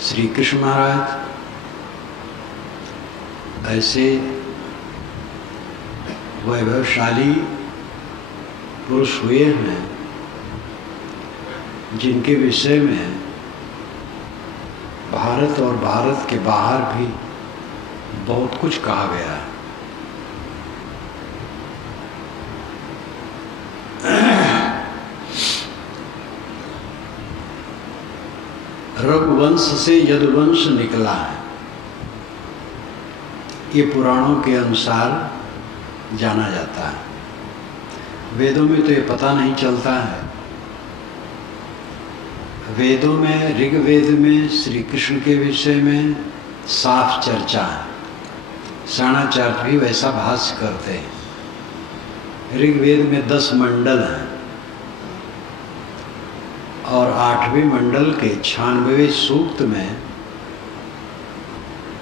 श्री कृष्ण महाराज ऐसे वैभवशाली पुरुष हुए हैं जिनके विषय में भारत और भारत के बाहर भी बहुत कुछ कहा गया है। रघुवंश से यदुवंश निकला है, ये पुराणों के अनुसार जाना जाता है। वेदों में तो ये पता नहीं चलता है। वेदों में, ऋग्वेद में श्री कृष्ण के विषय में साफ चर्चा है। शरणाचार्य भी वैसा भाष्य करते हैं। ऋग्वेद में 10 मंडल हैं और 8वें मंडल के 96वें सूक्त में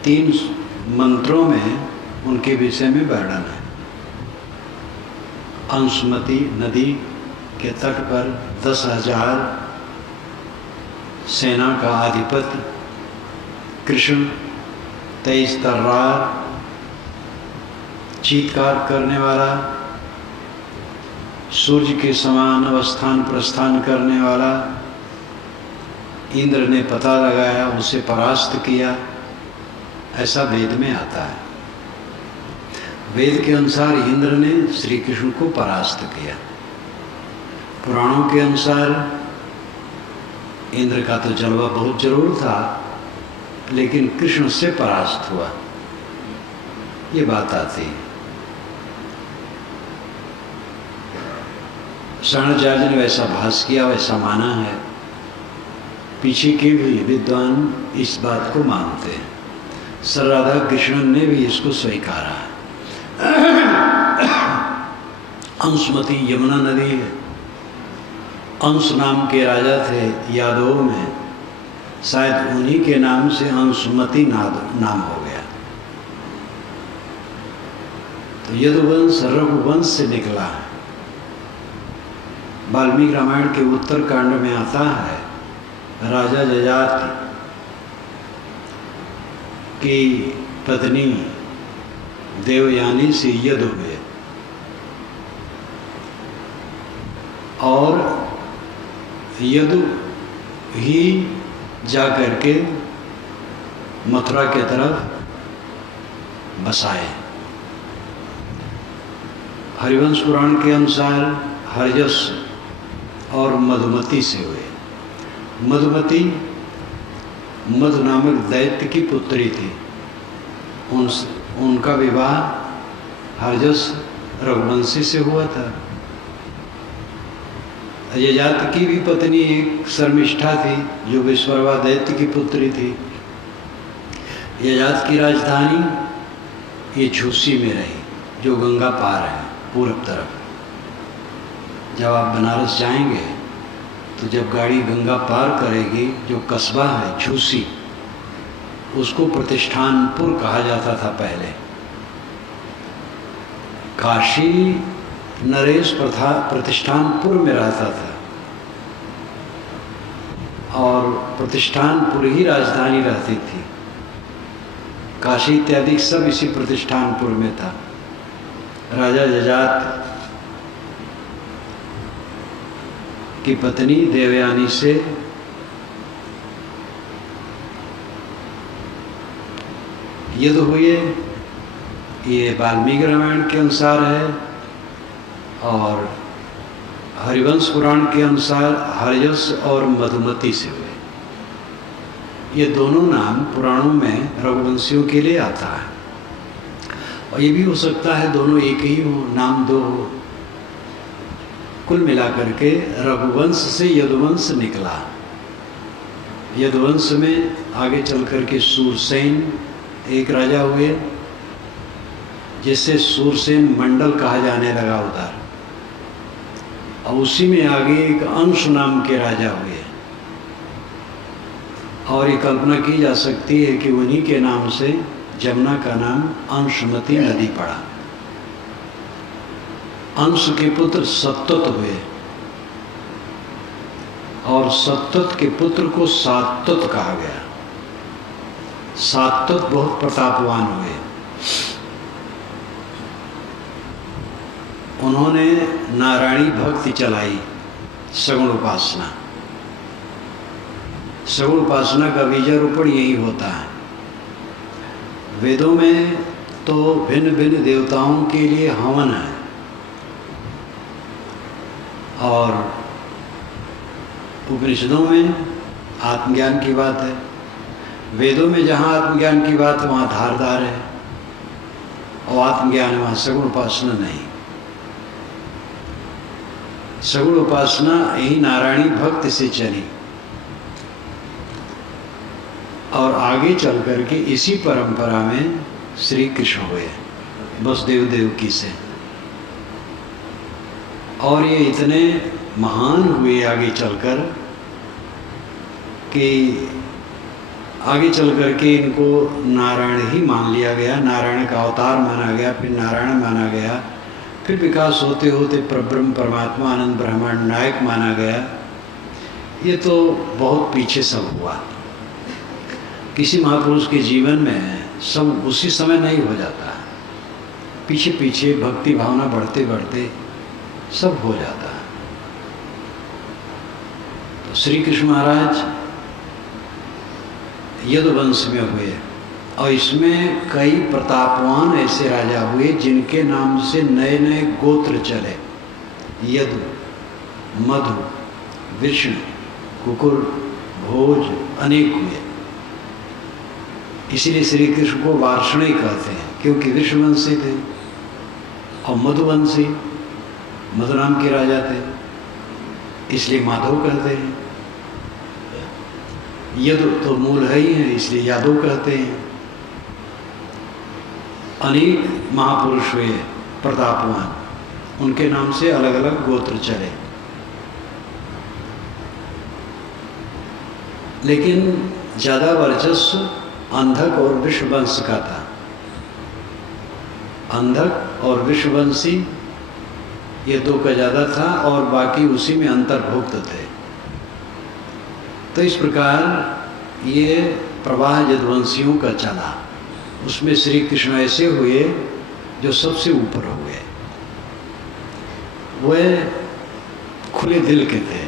3 मंत्रों में उनके विषय में वर्णन है। अंशुमती नदी के तट पर 10,000 सेना का अधिपति कृष्ण, 23 तर्रार, चीत्कार करने वाला, सूर्य के समान अवस्थान प्रस्थान करने वाला, इंद्र ने पता लगाया, उसे परास्त किया, ऐसा वेद में आता है। वेद के अनुसार इंद्र ने श्री कृष्ण को परास्त किया। पुराणों के अनुसार इंद्र का तो जलवा बहुत जरूर था, लेकिन कृष्ण से परास्त हुआ, ये बात आती है। शरणाचार्य ने वैसा भाष्य किया, वैसा माना है। पीछे के भी विद्वान इस बात को मानते हैं। सर राधा कृष्णन ने भी इसको स्वीकारा है। अंशुमती यमुना नदी है। अंश नाम के राजा थे यादवों में, शायद उन्हीं के नाम से अंशुमती नाम हो गया। तो यदुवंश रघुवंश से निकला है। वाल्मीकि रामायण के उत्तरकांड में आता है, राजा जजाति की पत्नी देवयानी से यदु हुए और यदु ही जा करके मथुरा के तरफ बसाए। हरिवंश पुराण के अनुसार हरजस और मधुमती से हुए। मधुमती मधु नामक दैत्य की पुत्री थी। उनका विवाह हरजस रघुवंशी से हुआ था। यजात की भी पत्नी एक शर्मिष्ठा थी जो विश्वरवा दैत्य की पुत्री थी। यजात की राजधानी ये झूसी में रही, जो गंगा पार है पूरब तरफ। जब आप बनारस जाएंगे तो जब गाड़ी गंगा पार करेगी, जो कस्बा है झूसी, उसको प्रतिष्ठानपुर कहा जाता था पहले। काशी नरेश प्रतिष्ठानपुर में रहता था और प्रतिष्ठानपुर ही राजधानी रहती थी। काशी इत्यादि सब इसी प्रतिष्ठानपुर में था। राजा जजात की पत्नी देवयानी से यदु हुए, ये वाल्मीकि रामायण के अनुसार है। और हरिवंश पुराण के अनुसार हरजस और मधुमती से हुए। ये दोनों नाम पुराणों में रघुवंशियों के लिए आता है। और ये भी हो सकता है दोनों एक ही हो, नाम दो हो। कुल मिलाकर के रघुवंश से यदुवंश निकला। यदुवंश में आगे चल कर के सूरसेन एक राजा हुए, जिससे सूरसेन मंडल कहा जाने लगा उधर। और उसी में आगे एक अंश नाम के राजा हुए। और ये कल्पना की जा सकती है कि उन्हीं के नाम से जमुना का नाम अंशुमती नदी पड़ा। अंश के पुत्र सत्तत हुए और सत्तत के पुत्र को सात्तत कहा गया। सात्वत बहुत प्रतापवान हुए। उन्होंने नारायणी भक्ति चलाई, सगुण उपासना। सगुण उपासना का बीजारोपण यही होता है। वेदों में तो भिन्न भिन्न देवताओं के लिए हवन है, और उपनिषदों में आत्मज्ञान की बात है। वेदों में जहाँ आत्मज्ञान की बात है वहाँ धारदार है, और आत्मज्ञान है वहाँ सगुण उपासना नहीं। सगुण उपासना यही नारायणी भक्ति से चली, और आगे चल करके इसी परंपरा में श्री कृष्ण हुए वसुदेव देवकी से। और ये इतने महान हुए आगे चलकर कि आगे चल करके इनको नारायण ही मान लिया गया, नारायण का अवतार माना गया, फिर नारायण माना गया, फिर विकास होते होते परब्रह्म परमात्मा आनंद ब्रह्मांड नायक माना गया। ये तो बहुत पीछे सब हुआ। किसी महापुरुष के जीवन में सब उसी समय नहीं हो जाता, पीछे पीछे भक्ति भावना बढ़ते बढ़ते सब हो जाता है। तो श्री कृष्ण महाराज यदुवंश में हुए, और इसमें कई प्रतापवान ऐसे राजा हुए जिनके नाम से नए नए गोत्र चले। यदु, मधु, विष्णु, कुकुर, भोज अनेक हुए। इसीलिए श्री कृष्ण को वार्ष्णेय कहते हैं, क्योंकि विष्णुवंशी थे और मधुवंशी, मधु नाम के राजा थे, इसलिए माधव कहते हैं। यदु तो मूल है ही है, इसलिए यादव कहते हैं। अनेक महापुरुष हुए प्रतापवान, उनके नाम से अलग अलग गोत्र चले। लेकिन ज़्यादा वर्चस्व अंधक और विश्ववंश का था। अंधक और विश्ववंशी ये दो का ज़्यादा था, और बाकी उसी में अंतर्भुक्त थे। तो इस प्रकार ये प्रवाह यदुवंशियों का चला। उसमें श्री कृष्ण ऐसे हुए जो सबसे ऊपर हुए। वह खुले दिल के थे।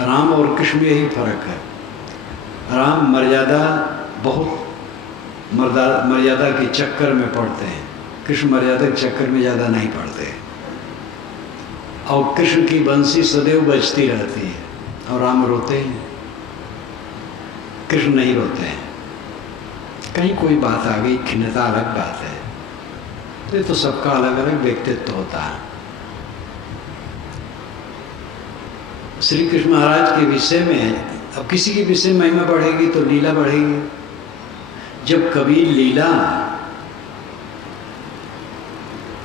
राम और कृष्ण में यही फर्क है। राम मर्यादा बहुत मर्यादा के चक्कर में पड़ते हैं, कृष्ण मर्यादा के चक्कर में ज़्यादा नहीं पड़ते। और कृष्ण की बंसी सदैव बजती रहती है, और राम रोते हैं, कृष्ण नहीं रोते हैं। कहीं कोई बात आ गई, खिन्नता अलग बात है, तो ये तो सबका अलग अलग व्यक्तित्व होता है। श्री कृष्ण महाराज के विषय में, अब किसी के विषय में महिमा बढ़ेगी तो लीला बढ़ेगी। जब कबीर लीला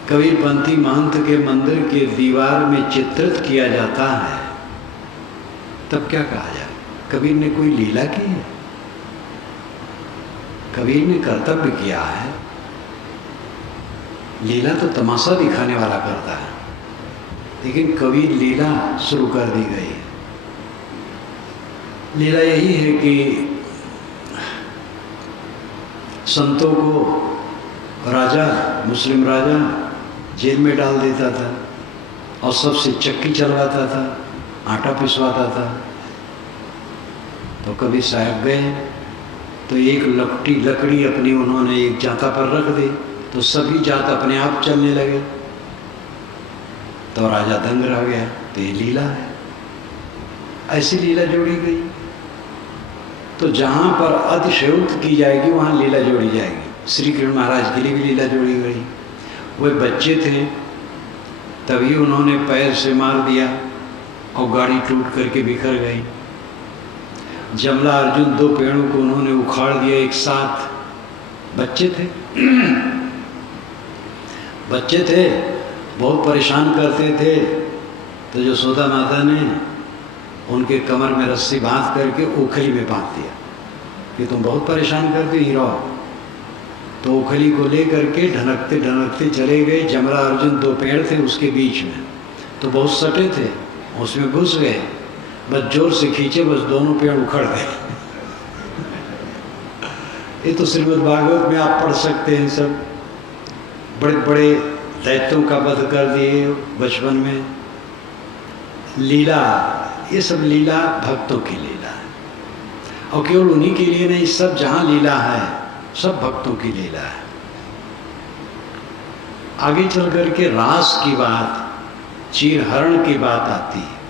कबीरपंथी महंत के मंदिर के दीवार में चित्रित किया जाता है, तब क्या कहा जाए? कबीर ने कोई लीला की है? कबीर ने कर्तव्य किया है। लीला तो तमाशा दिखाने वाला करता है, लेकिन कबीर लीला शुरू कर दी गई है। लीला यही है कि संतों को राजा, मुस्लिम राजा जेल में डाल देता था, और सबसे चक्की चलवाता था, आटा पिसवाता था। तो कभी साहब गए तो एक लकड़ी अपनी उन्होंने एक जाता पर रख दी, तो सभी जात अपने आप चलने लगे, तो राजा दंग रह गया। तो ये लीला है, ऐसी लीला जोड़ी गई। तो जहाँ पर अतिशयोक्त की जाएगी वहाँ लीला जोड़ी जाएगी। श्री कृष्ण महाराज के लिए भी लीला जोड़ी गई। वे बच्चे थे, तभी उन्होंने पैर से मार दिया और गाड़ी टूट करके बिखर गई। जमला अर्जुन दो पेड़ों को उन्होंने उखाड़ दिया एक साथ। बच्चे थे बच्चे थे, बहुत परेशान करते थे। तो यशोदा माता ने उनके कमर में रस्सी बांध करके ओखली में बांध दिया कि तुम बहुत परेशान करते ही रहो। तो ओखली को ले करके ढनकते ढनकते चले गए। जमला अर्जुन दो पेड़ थे उसके बीच में, तो बहुत सटे थे, उसमें घुस गए। बस जोर से खींचे, बस दोनों पेड़ उखड़ गए। ये तो श्रीमद् भागवत में आप पढ़ सकते हैं। सब बड़े बड़े दैत्यों का वध कर दिए बचपन में। लीला, ये सब लीला भक्तों की लीला है, और केवल उन्हीं के लिए नहीं, सब जहाँ लीला है सब भक्तों की लीला है। आगे चल करके रास की बात, चीरहरण की बात आती है।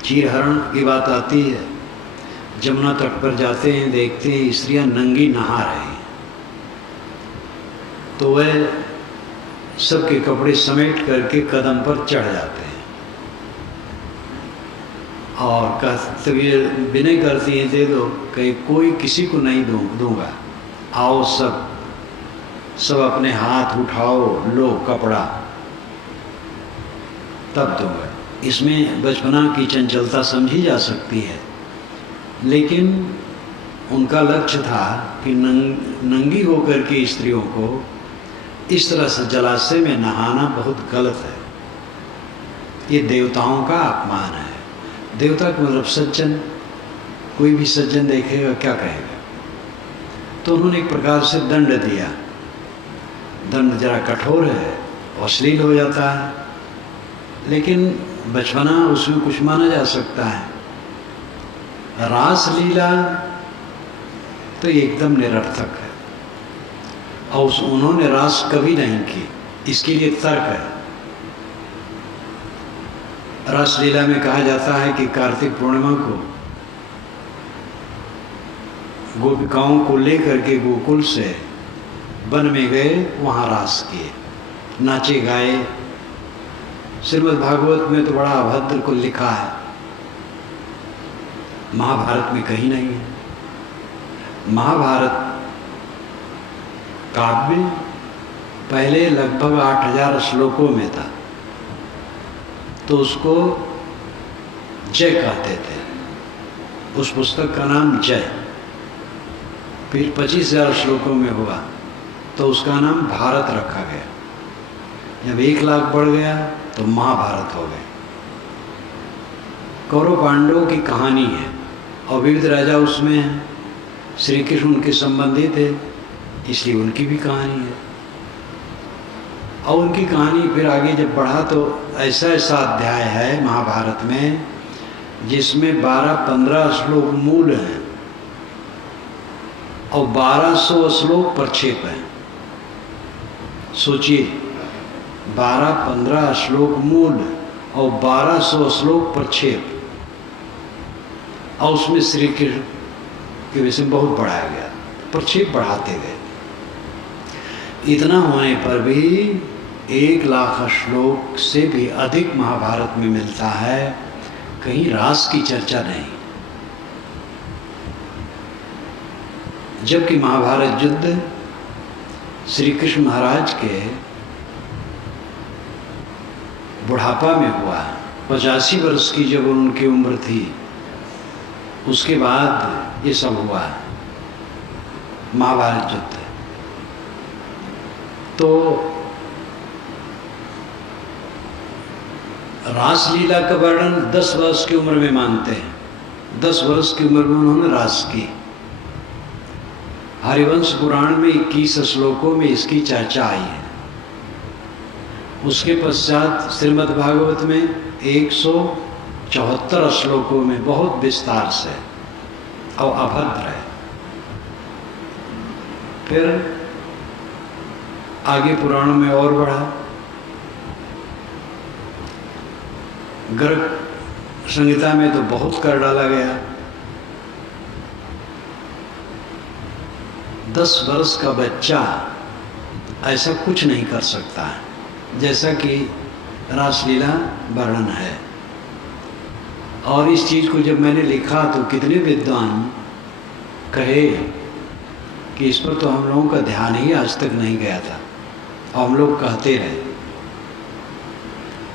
चीरहरण की बात आती है, जमुना तट पर जाते हैं, देखते हैं स्त्रियां नंगी नहा रही हैं, तो वह सबके कपड़े समेट करके कदम पर चढ़ जाते हैं और विनय करती हैं, दे दो, कहीं कोई किसी को नहीं दूंगा, आओ सब अपने हाथ उठाओ, लो कपड़ा, तब दूंगा। इसमें बचपना की चंचलता समझी जा सकती है, लेकिन उनका लक्ष्य था कि नंगी होकर के स्त्रियों को इस तरह से जलाशय में नहाना बहुत गलत है। ये देवताओं का अपमान है। देवता का मतलब सज्जन, कोई भी सज्जन देखेगा क्या कहेगा। तो उन्होंने एक प्रकार से दंड दिया। दंड जरा कठोर है, अश्लील हो जाता है, लेकिन बचपना, उसमें कुछ माना जा सकता है। रास लीला तो एकदम निरर्थक है, और उन्होंने रास कभी नहीं की, इसके लिए तर्क है। रासलीला में कहा जाता है कि कार्तिक पूर्णिमा को गोपिकाओं को लेकर के गोकुल से वन में गए, वहाँ रास किए, नाचे गाए। श्रीमद् भागवत में तो बड़ा अभद्र को लिखा है, महाभारत में कहीं नहीं है। महाभारत काव्य पहले लगभग 8000 श्लोकों में था, तो उसको जय कहते थे। उस पुस्तक का नाम जय। फिर 25,000 श्लोकों में हुआ तो उसका नाम भारत रखा गया। जब 1 लाख बढ़ गया तो महाभारत हो गए। कौरव पांडवों की कहानी है, और विविध राजा उसमें हैं। श्री कृष्ण उनके संबंधी थे, इसलिए उनकी भी कहानी है। और उनकी कहानी फिर आगे जब बढ़ा तो ऐसा ऐसा अध्याय है महाभारत में जिसमें 12-15 श्लोक मूल हैं और 1200 श्लोक प्रक्षेप हैं। सोचिए, 12-15 श्लोक मूल और 1200 श्लोक प्रक्षेप, और उसमें श्री कृष्ण के विषय में बहुत बढ़ाया गया, प्रक्षेप बढ़ाते गए। इतना होने पर भी 1 लाख श्लोक से भी अधिक महाभारत में मिलता है, कहीं रास की चर्चा नहीं। जबकि महाभारत युद्ध श्री कृष्ण महाराज के बुढ़ापा में हुआ, 85 वर्ष की जब उनकी उम्र थी, उसके बाद ये सब हुआ महाभारत युद्ध। तो रासलीला का वर्णन 10 वर्ष की उम्र में मानते हैं। 10 वर्ष की उम्र में उन्होंने रास की। हरिवंश पुराण में 21 श्लोकों में इसकी चर्चा आई है। उसके पश्चात श्रीमद् भागवत में 174 श्लोकों में बहुत विस्तार से और अभद्र है। फिर आगे पुराणों में और बढ़ा। गर्ग संहिता में तो बहुत कर डाला गया। 10 वर्ष का बच्चा ऐसा कुछ नहीं कर सकता है जैसा कि रासलीला वर्णन है। और इस चीज़ को जब मैंने लिखा तो कितने विद्वान कहे कि इस पर तो हम लोगों का ध्यान ही आज तक नहीं गया था, और हम लोग कहते रहे।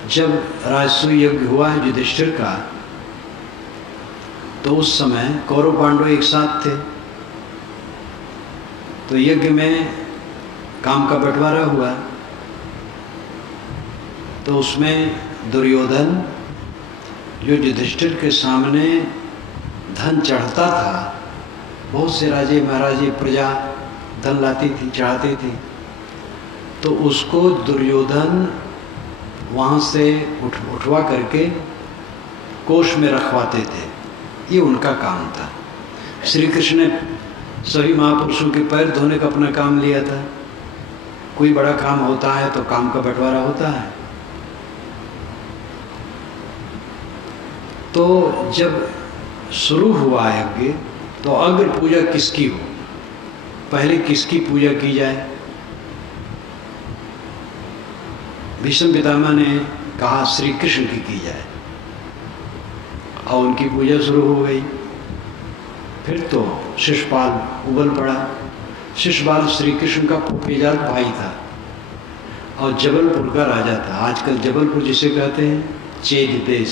जब राजसूय यज्ञ हुआ है युधिष्ठिर का, तो उस समय कौरव पांडव एक साथ थे, तो यज्ञ में काम का बंटवारा हुआ। तो उसमें दुर्योधन जो युधिष्ठिर के सामने धन चढ़ता था, बहुत से राजे महाराजे प्रजा धन लाती थी, चढ़ाते थे, तो उसको दुर्योधन वहाँ से उठवा करके कोष में रखवाते थे। ये उनका काम था। श्री कृष्ण ने सभी महापुरुषों के पैर धोने का अपना काम लिया था। कोई बड़ा काम होता है तो काम का बंटवारा होता है। तो जब शुरू हुआ यज्ञ तो अग्र पूजा किसकी हो, पहले किसकी पूजा की जाए? भीष्म पितामह ने कहा श्री कृष्ण की जाए और उनकी पूजा शुरू हो गई। फिर तो शिशुपाल उबल पड़ा। शिशुपाल श्री कृष्ण का फूफेजात भाई था और जबलपुर का राजा था। आजकल जबलपुर जिसे कहते हैं चेद देश,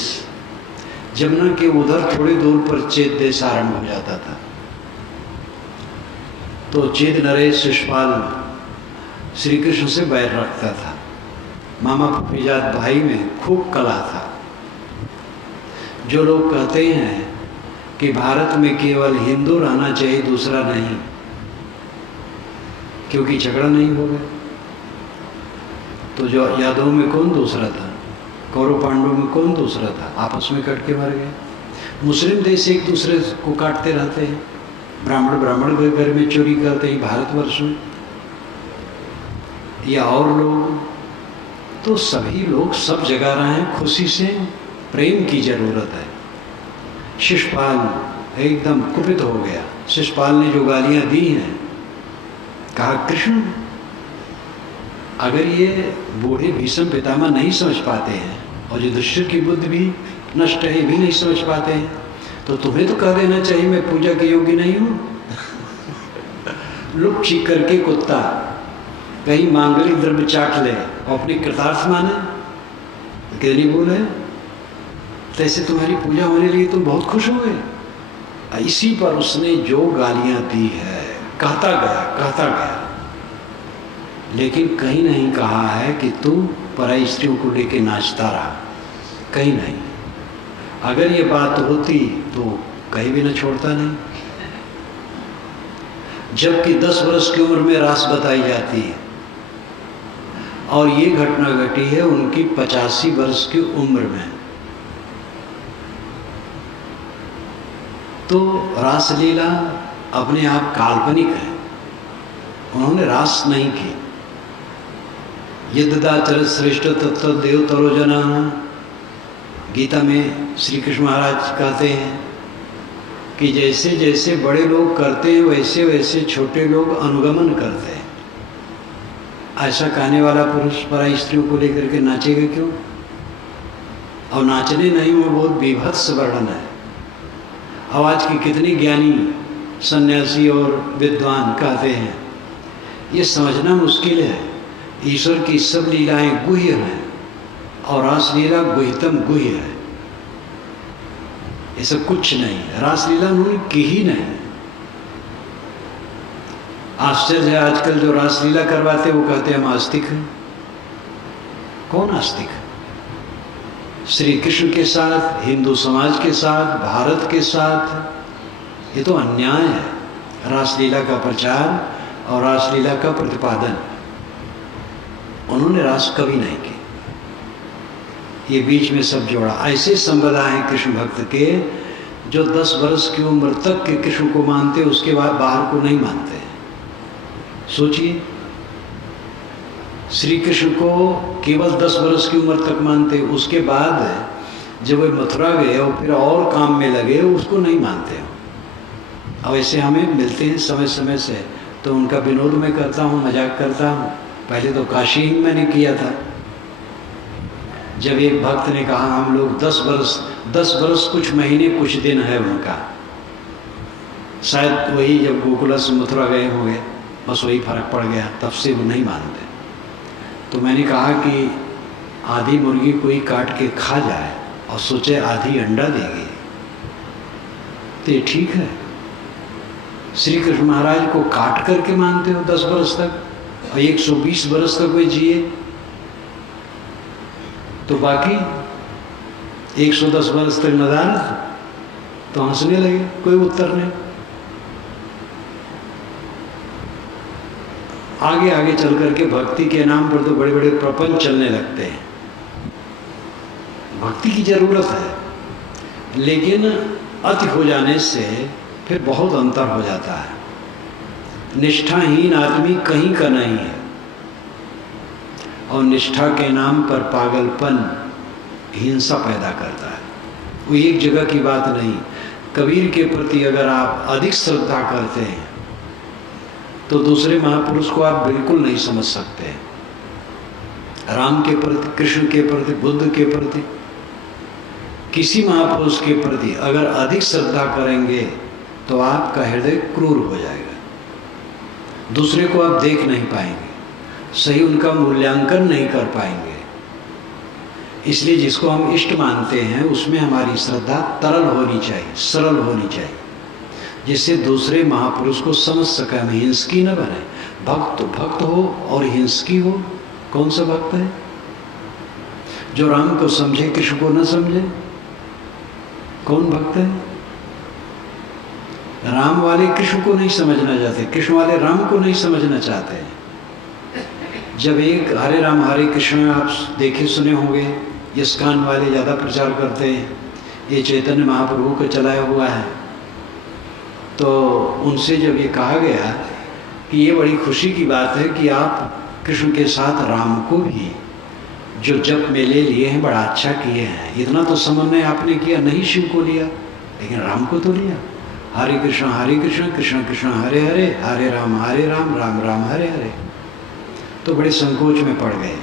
जमुना के उधर थोड़ी दूर पर चेद देश आरंभ हो जाता था। तो चेद नरेश शिशुपाल श्री कृष्ण से बैर रखता था। मामा फूफेजात भाई में खूब कला था। जो लोग कहते हैं कि भारत में केवल हिंदू रहना चाहिए, दूसरा नहीं, क्योंकि झगड़ा नहीं हो गया। तो जो यादवों में कौन दूसरा था, कौरव पांडवों में कौन दूसरा था? आपस में कट के मर गए। मुस्लिम देश एक दूसरे को काटते रहते हैं, ब्राह्मण के घर में चोरी करते हैं भारतवर्ष में, या और लोग। तो सभी लोग सब जगह रहे हैं खुशी से। प्रेम की जरूरत है। शिशुपाल एकदम कुपित हो गया। शिशुपाल ने जो गालियां दी हैं, कहा कृष्ण अगर ये बूढ़े भीष्म पितामह नहीं समझ पाते हैं और जो युधिष्ठिर की बुद्धि भी नष्ट है भी नहीं समझ पाते हैं, तो तुम्हें तो कह देना चाहिए मैं पूजा के योग्य नहीं हूँ। लुक चीख करके कुत्ता कहीं मांगलिक द्रव्य चाट ले और अपने कृतार्थ माने, कितनी भूल है। तैसे तुम्हारी पूजा होने लगी, तुम बहुत खुश हो गए। इसी पर उसने जो गालियां दी है, कहता गया, लेकिन कहीं नहीं कहा है कि तू पराई स्त्रियों को लेके नाचता रहा, कहीं नहीं। अगर ये बात होती तो कहीं भी न छोड़ता नहीं। जबकि 10 वर्ष की उम्र में रास बताई जाती है और ये घटना घटी है उनकी 85 वर्ष की उम्र में। तो रासलीला अपने आप काल्पनिक है, उन्होंने रास नहीं की। यद्दाचर श्रेष्ठ तत्व देव तरोजना, गीता में श्री कृष्ण महाराज कहते हैं कि जैसे जैसे बड़े लोग करते हैं वैसे वैसे छोटे लोग अनुगमन करते हैं। ऐसा कहने वाला पुरुष पराई स्त्रियों को लेकर के नाचेगा क्यों? और नाचने नहीं में बहुत विभत्स वर्णन है। अब आज के कितने ज्ञानी सन्यासी और विद्वान कहते हैं, ये समझना मुश्किल है, ईश्वर की सब लीलाएं गुह्य हैं और रासलीला गुह्यतम गुह्य है। ऐसा कुछ नहीं है, रासलीला उन्होंने की ही नहीं। आश्चर्य है, आजकल जो रासलीला करवाते वो कहते हैं हम आस्तिक हैं। कौन आस्तिक है? श्री कृष्ण के साथ, हिंदू समाज के साथ, भारत के साथ, ये तो अन्याय है। रासलीला का प्रचार और रासलीला का प्रतिपादन, उन्होंने रास कभी नहीं की। ये बीच में सब जोड़ा। ऐसे संप्रदाय हैं कृष्ण भक्त के जो 10 वर्ष की उम्र तक के कृष्ण को मानते, उसके बाद बाहर को नहीं मानते। सोचिए, श्री कृष्ण को केवल 10 वर्ष की उम्र तक मानते, उसके बाद जब वे मथुरा गए और फिर और काम में लगे उसको नहीं मानते हो। अब ऐसे हमें मिलते हैं समय समय से, तो उनका विनोद मैं करता हूँ, मजाक करता हूँ। पहले तो काशी ही मैंने किया था। जब एक भक्त ने कहा हम लोग 10 वर्ष कुछ महीने कुछ दिन है उनका, शायद वही जब गोकुला से मथुरा गए होंगे, बस वही फर्क पड़ गया, तब से वो नहीं मानते। तो मैंने कहा कि आधी मुर्गी कोई काट के खा जाए और सोचे आधी अंडा देगी, तो ये ठीक है। श्री कृष्ण महाराज को काट करके मानते हो 10 वर्ष तक, और 120 वर्ष तक वे जिए, तो बाकी 110 वर्ष तक नदारत, तो हंसने लगे, कोई उत्तर नहीं। आगे आगे चल करके भक्ति के नाम पर तो बड़े बड़े प्रपंच चलने लगते हैं। भक्ति की जरूरत है, लेकिन अति हो जाने से फिर बहुत अंतर हो जाता है। निष्ठाहीन आदमी कहीं का नहीं है, और निष्ठा के नाम पर पागलपन हिंसा पैदा करता है। वो एक जगह की बात नहीं। कबीर के प्रति अगर आप अधिक श्रद्धा करते हैं तो दूसरे महापुरुष को आप बिल्कुल नहीं समझ सकते। राम के प्रति, कृष्ण के प्रति, बुद्ध के प्रति, किसी महापुरुष के प्रति अगर अधिक श्रद्धा करेंगे तो आपका हृदय क्रूर हो जाएगा। दूसरे को आप देख नहीं पाएंगे, सही उनका मूल्यांकन नहीं कर पाएंगे। इसलिए जिसको हम इष्ट मानते हैं उसमें हमारी श्रद्धा तरल होनी चाहिए, सरल होनी चाहिए, जिससे दूसरे महापुरुष को समझ सके, हम हिंसकी न बने। भक्त भक्त हो और हिंसकी हो। कौन सा भक्त है जो राम को समझे कृष्ण को न समझे? कौन भक्त है? राम वाले कृष्ण को नहीं समझना चाहते, कृष्ण वाले राम को नहीं समझना चाहते। जब एक हरे राम हरे कृष्ण आप देखे सुने होंगे, इस्कॉन वाले ज़्यादा प्रचार करते हैं, ये चैतन्य महाप्रभु को चलाया हुआ है, तो उनसे जब ये कहा गया कि ये बड़ी खुशी की बात है कि आप कृष्ण के साथ राम को भी जो जप में ले लिए हैं बड़ा अच्छा किए हैं। इतना तो समन्वय आपने किया, नहीं शिव को लिया लेकिन राम को तो लिया। हरे कृष्ण कृष्ण कृष्ण हरे हरे, हरे राम राम राम हरे हरे। तो बड़े संकोच में पड़ गए।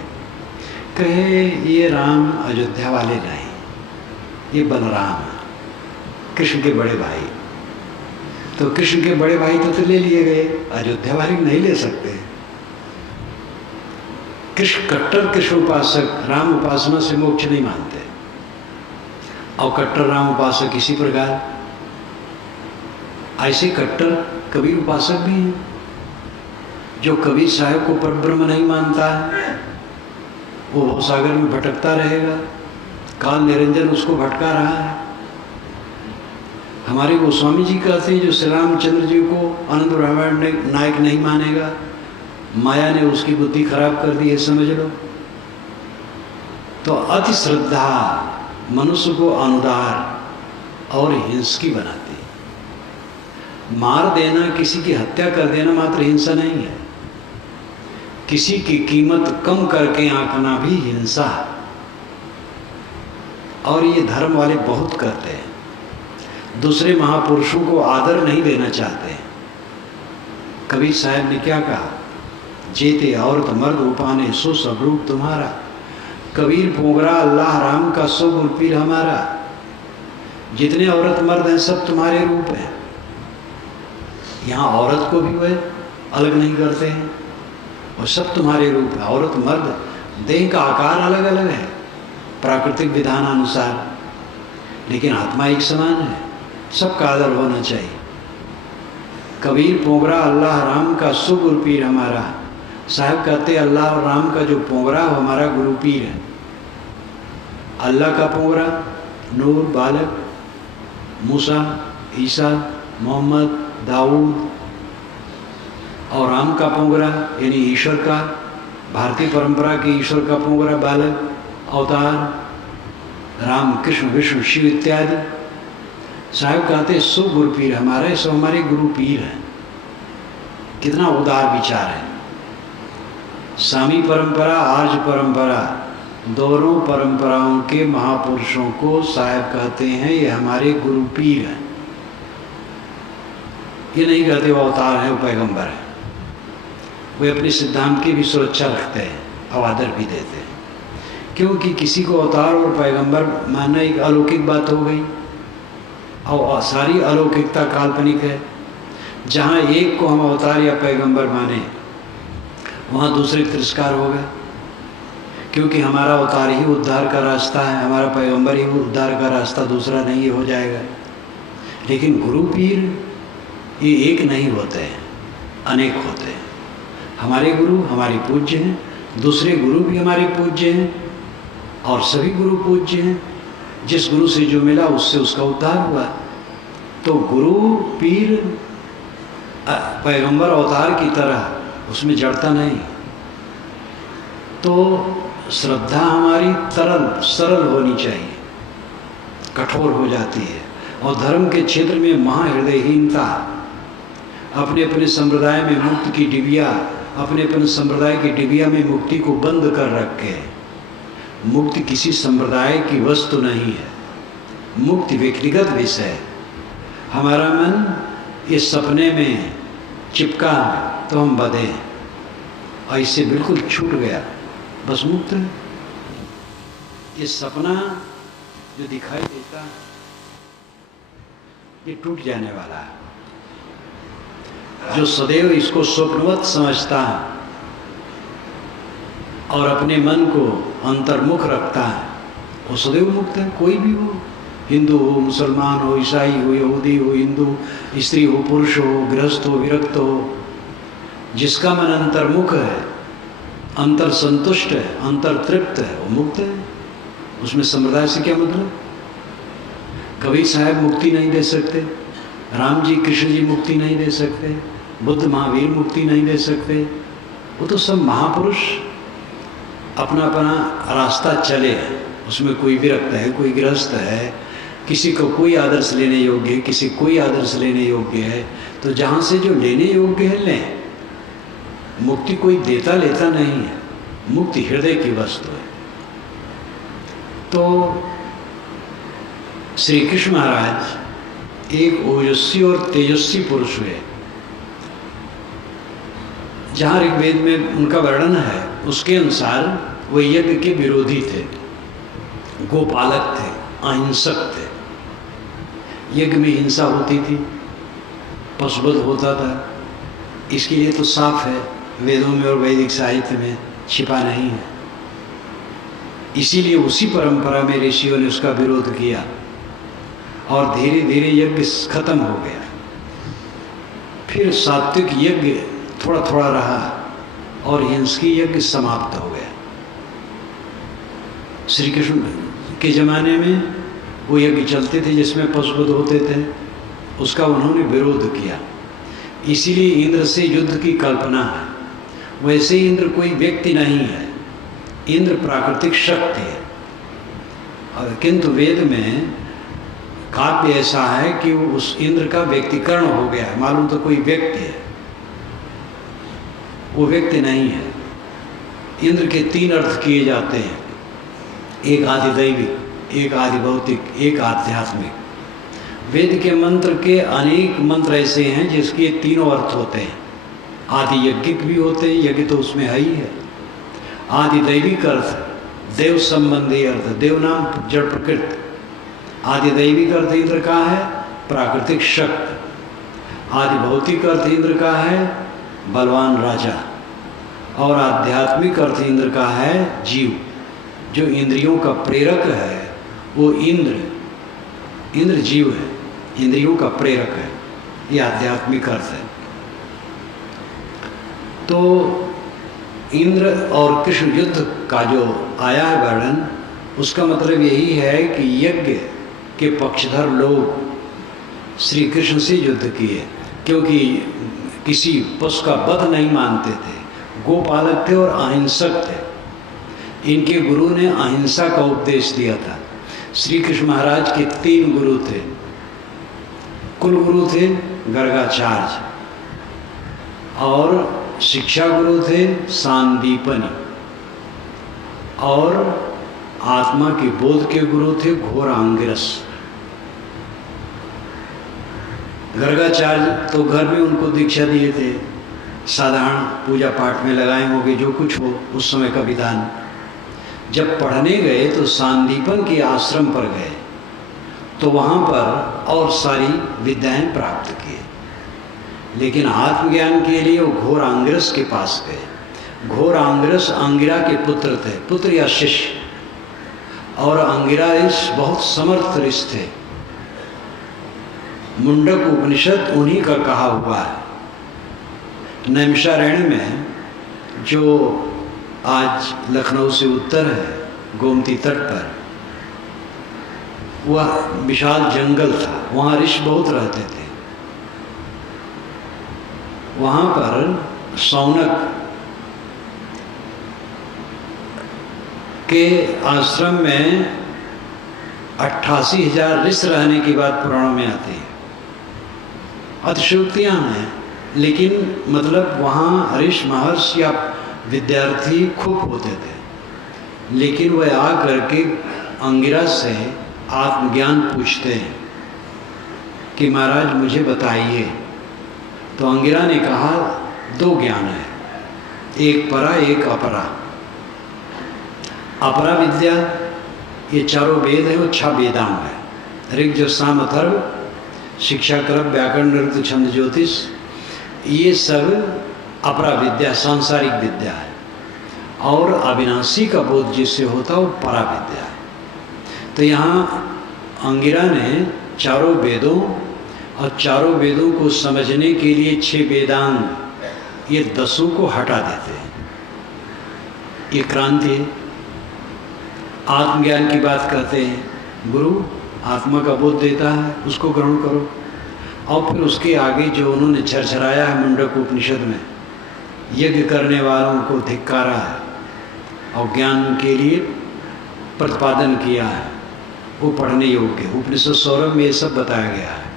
कहे ये राम अयोध्या वाले नहीं, ये बलराम कृष्ण के बड़े भाई। तो कृष्ण के बड़े भाई तो ले लिए गए, अयोध्या वाले नहीं ले सकते। कृष्ण कट्टर कृष्ण उपासक राम उपासना से मोक्ष नहीं मानते, और कट्टर राम उपासक इसी प्रकार। ऐसे कट्टर कबीर उपासक भी हैं। जो कबीर साहब को परब्रह्म नहीं मानता है वो सागर में भटकता रहेगा, काल निरंजन उसको भटका रहा है। हमारे गोस्वामी जी कहते हैं जो श्री रामचंद्र जी को आनंद रामायण नायक नहीं मानेगा, माया ने उसकी बुद्धि खराब कर दी है, समझ लो। तो अति श्रद्धा मनुष्य को अनुदार और हिंसकी बनाती है। मार देना, किसी की हत्या कर देना मात्र हिंसा नहीं है, किसी की कीमत कम करके आंकना भी हिंसा है। और ये धर्म वाले बहुत करते हैं, दूसरे महापुरुषों को आदर नहीं देना चाहते। कबीर साहब ने क्या कहा? जेते औरत मर्द उपाने सो सब रूप तुम्हारा। कबीर पोगरा अल्लाह राम का सो गुर पीर हमारा। जितने औरत मर्द हैं सब तुम्हारे रूप हैं। यहाँ औरत को भी वह अलग नहीं करते हैं, और सब तुम्हारे रूप है। औरत मर्द देह का आकार अलग अलग है प्राकृतिक विधानानुसार, लेकिन आत्मा एक समान है, सबका आदर होना चाहिए। कबीर पोगरा अल्लाह राम का सो गुरु पीर हमारा। साहब कहते अल्लाह और राम का जो पोगरा हो हमारा गुरु पीर है। अल्लाह का पोगरा नूर, बालक, मूसा, ईसा, मोहम्मद, दाऊद, और राम का पोगरा यानी ईश्वर का, भारतीय परंपरा की ईश्वर का पोगरा बालक, अवतार, राम, कृष्ण, विष्णु, शिव इत्यादि। साहब कहते सो गुरु पीर हमारे, सो हमारे गुरु पीर हैं। कितना उदार विचार है। स्वामी परंपरा, आर्य परंपरा, दोनों परंपराओं के महापुरुषों को साहब कहते हैं ये हमारे गुरु पीर हैं। ये नहीं कहते वो अवतार है, वो पैगंबर है। वे अपने सिद्धांत की भी सुरक्षा रखते हैं और आदर भी देते हैं, क्योंकि किसी को अवतार और पैगंबर मानना एक अलौकिक बात हो गई, और सारी अलौकिकता काल्पनिक है। जहाँ एक को हम अवतार या पैगंबर माने वहाँ दूसरे तिरस्कार होगा, क्योंकि हमारा अवतार ही उद्धार का रास्ता है, हमारा पैगंबर ही उद्धार का रास्ता, दूसरा नहीं हो जाएगा। लेकिन गुरु पीर ये एक नहीं होते हैं, अनेक होते हैं। हमारे गुरु हमारे पूज्य हैं, दूसरे गुरु भी हमारे पूज्य हैं, और सभी गुरु पूज्य हैं। जिस गुरु से जो मिला उससे उसका उद्धार हुआ। तो गुरु पीर पैगंबर अवतार की तरह उसमें जड़ता नहीं। तो श्रद्धा हमारी सरल होनी चाहिए, कठोर हो जाती है। और धर्म के क्षेत्र में महाहृदयहीनता, अपने अपने संप्रदाय में मुक्ति की डिबिया, अपने अपने संप्रदाय की डिबिया में मुक्ति को बंद कर रखे। मुक्ति किसी संप्रदाय की वस्तु नहीं है, मुक्ति व्यक्तिगत विषय है। हमारा मन इस सपने में चिपका तो हम बंधे, ऐसे बिल्कुल छूट गया, बस मुक्त है। ये सपना जो दिखाई देता है ये टूट जाने वाला है। जो सदैव इसको स्वप्नवत समझता है और अपने मन को अंतर्मुख रखता है वो सदैव मुक्त है। कोई भी हो, हिंदू हो, मुसलमान हो, ईसाई हो, यहूदी हो, हिंदू, स्त्री हो, पुरुष हो, गृहस्थ हो, विरक्त हो, जिसका मन अंतर्मुख है, अंतर संतुष्ट है, अंतर तृप्त है, वो मुक्त है। उसमें संप्रदाय से क्या मतलब? कबीर साहब मुक्ति नहीं दे सकते, राम जी कृष्ण जी मुक्ति नहीं दे सकते, बुद्ध महावीर मुक्ति नहीं दे सकते। वो तो सब महापुरुष अपना अपना रास्ता चले, उसमें कोई विरक्त है, कोई गृहस्थ है, किसी को कोई आदर्श लेने योग्य है, किसी कोई आदर्श लेने योग्य है। तो जहाँ से जो लेने योग्य है लें। मुक्ति कोई देता लेता नहीं है, मुक्ति हृदय की वस्तु है। तो श्री कृष्ण महाराज एक ओजस्वी और तेजस्वी पुरुष हुए। जहाँ ऋग्वेद में उनका वर्णन है उसके अनुसार वो यज्ञ के विरोधी थे, गोपालक थे, अहिंसक थे। यज्ञ में हिंसा होती थी, पशुवध होता था। इसके लिए तो साफ है, वेदों में और वैदिक साहित्य में छिपा नहीं है। इसीलिए उसी परंपरा में ऋषियों ने उसका विरोध किया और धीरे धीरे यज्ञ खत्म हो गया। फिर सात्विक यज्ञ थोड़ा थोड़ा रहा और हिंसकी यज्ञ समाप्त हो गया। श्री कृष्ण के ज़माने में वो यज्ञ चलते थे जिसमें पशुवध होते थे, उसका उन्होंने विरोध किया। इसीलिए इंद्र से युद्ध की कल्पना है। वैसे इंद्र कोई व्यक्ति नहीं है, इंद्र प्राकृतिक शक्ति है। और किंतु वेद में काव्य ऐसा है कि वो उस इंद्र का व्यक्तिकरण हो गया है, मालूम तो कोई व्यक्ति है, वो व्यक्ति नहीं है। इंद्र के तीन अर्थ किए जाते हैं, एक आदिदैविक, एक आदि भौतिक, एक आध्यात्मिक। वेद के मंत्र के अनेक मंत्र ऐसे हैं जिसके तीनों अर्थ होते हैं। आदि यज्ञिक भी होते हैं, यज्ञ तो उसमें है ही है। आदि दैविक अर्थ, देव संबंधी अर्थ, देव नाम जड़ प्रकृति। आदि दैविक अर्थ इंद्र का है प्राकृतिक शक्ति। आदि भौतिक अर्थ इंद्र का है बलवान राजा। और आध्यात्मिक अर्थ इंद्र का है जीव, जो इंद्रियों का प्रेरक है। वो इंद्र जीव है, इंद्रियों का प्रेरक है। ये आध्यात्मिक अर्थ है। तो इंद्र और कृष्ण युद्ध का जो आया है वर्णन, उसका मतलब यही है कि यज्ञ के पक्षधर लोग श्री कृष्ण से युद्ध किए, क्योंकि किसी पशु का वध नहीं मानते थे, गोपालक थे और अहिंसक थे। इनके गुरु ने अहिंसा का उपदेश दिया था। श्री कृष्ण महाराज के तीन गुरु थे। कुल गुरु थे गर्गाचार्य, और शिक्षा गुरु थे सांदीपनि, और आत्मा के बोध के गुरु थे घोरांगिरस। गर्गाचार्य तो घर में उनको दीक्षा दिए थे, साधारण पूजा पाठ में लगाए होंगे, जो कुछ हो उस समय का विधान। जब पढ़ने गए तो सांदीपन के आश्रम पर गए, तो वहाँ पर और सारी विद्याएं प्राप्त किए। लेकिन आत्मज्ञान के लिए वो घोरांगिरस के पास गए। घोरांगिरस अंगिरा के पुत्र थे, पुत्र या शिष्य। और अंगिरा ऋषि बहुत समर्थ ऋषि थे। मुंडक उपनिषद उन्हीं का कहा हुआ है। नैमिषारण्य में, जो आज लखनऊ से उत्तर है, गोमती तट पर, वह विशाल जंगल था। वहाँ ऋषि बहुत रहते थे। वहाँ पर सौनक के आश्रम में 88,000 ऋषि रहने की बात पुराणों में आती है। अतिशयोक्तियाँ हैं, लेकिन मतलब वहाँ ऋषि महर्षि या विद्यार्थी खूब होते थे, लेकिन वह आ करके अंगिरा से आत्मज्ञान पूछते हैं कि महाराज मुझे बताइए। तो अंगिरा ने कहा 2 ज्ञान है, एक परा एक अपरा। अपरा विद्या ये चारों वेद है, वो 6 वेदांग है, ऋग यजुः साम अथर्व, शिक्षा क्रम व्याकरण निरुक्त छंद ज्योतिष, ये सब अपरा विद्या सांसारिक विद्या है। और अविनाशी का बोध जिससे होता है वो परा विद्या है। तो यहाँ अंगिरा ने चारों वेदों और चारों वेदों को समझने के लिए 6 वेदांग ये 10 को हटा देते हैं। ये क्रांति है। आत्मज्ञान की बात करते हैं, गुरु आत्मा का बोध देता है, उसको ग्रहण करो। और फिर उसके आगे जो उन्होंने झरझराया है मुंडक उपनिषद में, यज्ञ करने वालों को धिक्कारा है और ज्ञान के लिए प्रतिपादन किया है, वो पढ़ने योग्य है। उपनिषद सौरभ में ये सब बताया गया है।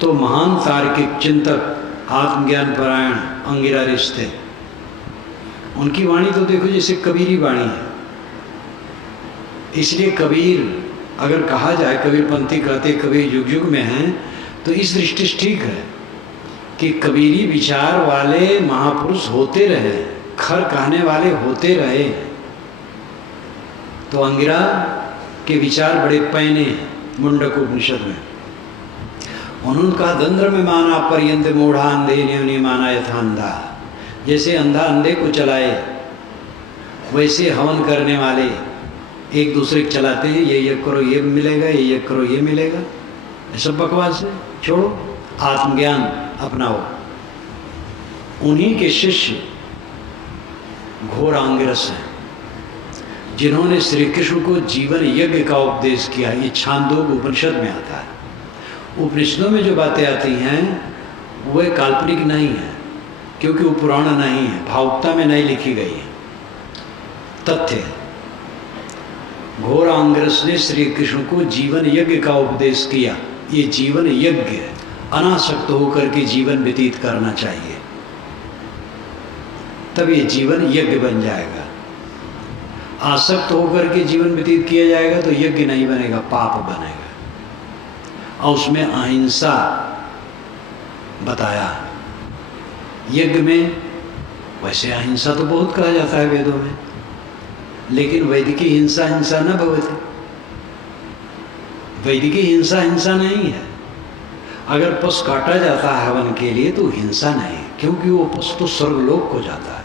तो महान तार्किक चिंतक आत्मज्ञान परायण अंगिरा ऋषि थे। उनकी वाणी तो देखो जैसे कबीरी वाणी है। इसलिए कबीर अगर कहा जाए, कबीरपंथी कहते कबीर युग युग में हैं, तो इस दृष्टि से ठीक है कि कबीरी विचार वाले महापुरुष होते रहे, खर कहने वाले होते रहे। तो अंगिरा के विचार बड़े पैने मुंडक उपनिषद में। उन्होंने कहा दंद्र में माना पर्यंत मूढ़ा अंधे ने माना यथा अंधा। जैसे अंधा अंधे को चलाए वैसे हवन करने वाले एक दूसरे को चलाते हैं, ये करो ये मिलेगा, ये करो ये मिलेगा। ये सब बकवास है, छोड़ो, आत्मज्ञान अपनाओ। उन्हीं के शिष्य घोर अंगिरस हैं, जिन्होंने श्री कृष्ण को जीवन यज्ञ का उपदेश किया। ये छांदोग उपनिषद में आता है। उपनिषदों में जो बातें आती हैं वह काल्पनिक नहीं है, क्योंकि वो पुराण नहीं है, भावुकता में नहीं लिखी गई है, तथ्य है। घोर अंगिरस ने श्री कृष्ण को जीवन यज्ञ का उपदेश किया। ये जीवन यज्ञ है, अनासक्त होकर के जीवन व्यतीत करना चाहिए, तब ये जीवन यज्ञ बन जाएगा। आसक्त होकर के जीवन व्यतीत किया जाएगा तो यज्ञ नहीं बनेगा, पाप बनेगा। और उसमें अहिंसा बताया यज्ञ में। वैसे अहिंसा तो बहुत कहा जाता है वेदों में, लेकिन वैदिकी हिंसा हिंसा न भवति। वैदिकी हिंसा हिंसा नहीं है। अगर पशु काटा जाता है हवन के लिए तो हिंसा नहीं, क्योंकि वो पशु तो स्वर्गलोक को जाता है।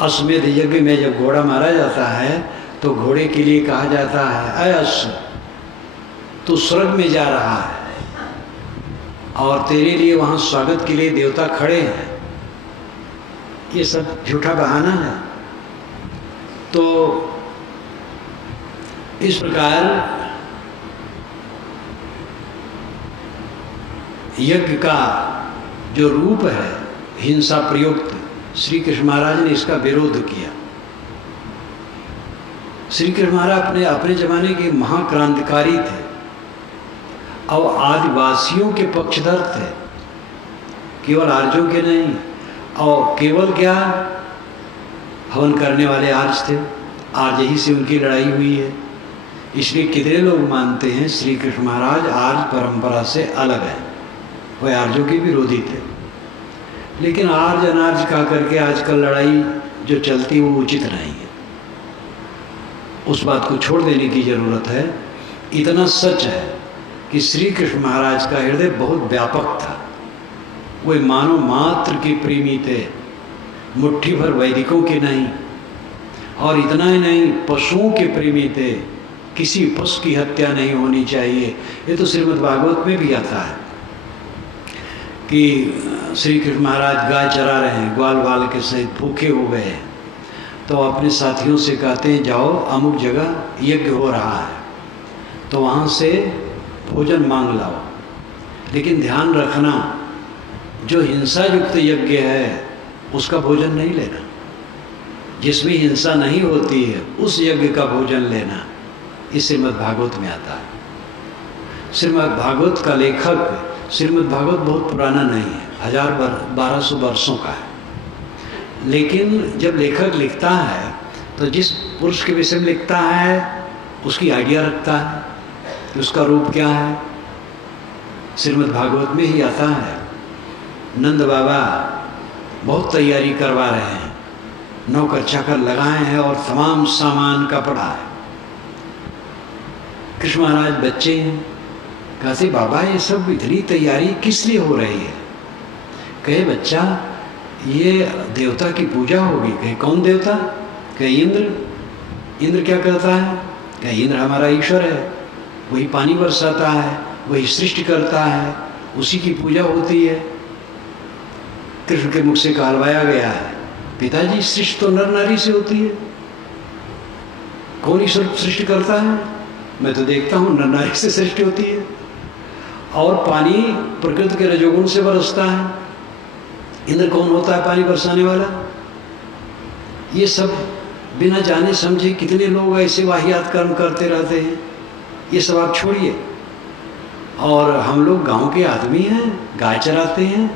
अश्वमेध यज्ञ में जब घोड़ा मारा जाता है तो घोड़े के लिए कहा जाता है अय अश्व, तू स्वर्ग में जा रहा है और तेरे लिए वहाँ स्वागत के लिए देवता खड़े हैं। ये सब झूठा बहाना है। तो इस प्रकार यज्ञ का जो रूप है हिंसा प्रयुक्त, श्री कृष्ण महाराज ने इसका विरोध किया। श्री कृष्ण महाराज अपने जमाने के महाक्रांतिकारी थे और आदिवासियों के पक्षधर थे, केवल आर्यों के नहीं। और केवल क्या, हवन करने वाले आर्य थे, आर्य ही से उनकी लड़ाई हुई है। इसलिए कितने लोग मानते हैं श्री कृष्ण महाराज आर्य परंपरा से अलग है, वह आर्यों के विरोधी थे। लेकिन आर्य अनार्य कहा करके आजकल लड़ाई जो चलती वो उचित नहीं है, उस बात को छोड़ देने की जरूरत है। इतना सच है कि श्री कृष्ण महाराज का हृदय बहुत व्यापक था। वे मानव मात्र के प्रेमी थे, मुट्ठी भर वैदिकों के नहीं। और इतना ही नहीं, पशुओं के प्रेमी थे, किसी पशु की हत्या नहीं होनी चाहिए। ये तो श्रीमद् भागवत में भी आता है कि श्री कृष्ण महाराज गाय चरा रहे हैं, ग्वाल बाल के सहित भूखे हो गए हैं, तो अपने साथियों से कहते हैं जाओ अमुक जगह यज्ञ हो रहा है, तो वहाँ से भोजन मांग लाओ। लेकिन ध्यान रखना जो हिंसा युक्त यज्ञ है उसका भोजन नहीं लेना, जिसमें हिंसा नहीं होती है उस यज्ञ का भोजन लेना, इस श्रीमद्भागवत में आता है। श्रीमद्भागवत का लेखक, श्रीमद्भागवत बहुत पुराना नहीं है, 1200 वर्षों का है, लेकिन जब लेखक लिखता है तो जिस पुरुष के विषय में लिखता है उसकी आइडिया रखता है कि उसका रूप क्या है। श्रीमद्भागवत में ही आता है, नंद बाबा बहुत तैयारी करवा रहे हैं, नौकर चाकर लगाए हैं और तमाम सामान का पड़ा है। कृष्ण महाराज बच्चे हैं, कहते बाबा ये सब इतनी तैयारी किस लिए हो रही है? कहे बच्चा ये देवता की पूजा होगी। कहे कौन देवता? कहे इंद्र। इंद्र क्या करता है? कहे इंद्र हमारा ईश्वर है, वही पानी बरसाता है, वही सृष्टि करता है, उसी की पूजा होती है। कृष्ण के मुख से कहलवाया गया है, पिताजी सृष्टि तो नर नारी से होती है, कौन ईश्वर सृष्टि करता है? मैं तो देखता हूँ नर नारी से सृष्टि होती है, और पानी प्रकृति के रजोगुण से बरसता है। इंद्र कौन होता है पानी बरसाने वाला? ये सब बिना जाने समझे कितने लोग ऐसे वाहियात कर्म करते रहते हैं, ये सब आप छोड़िए। और हम लोग गांव के आदमी हैं, गाय चराते हैं,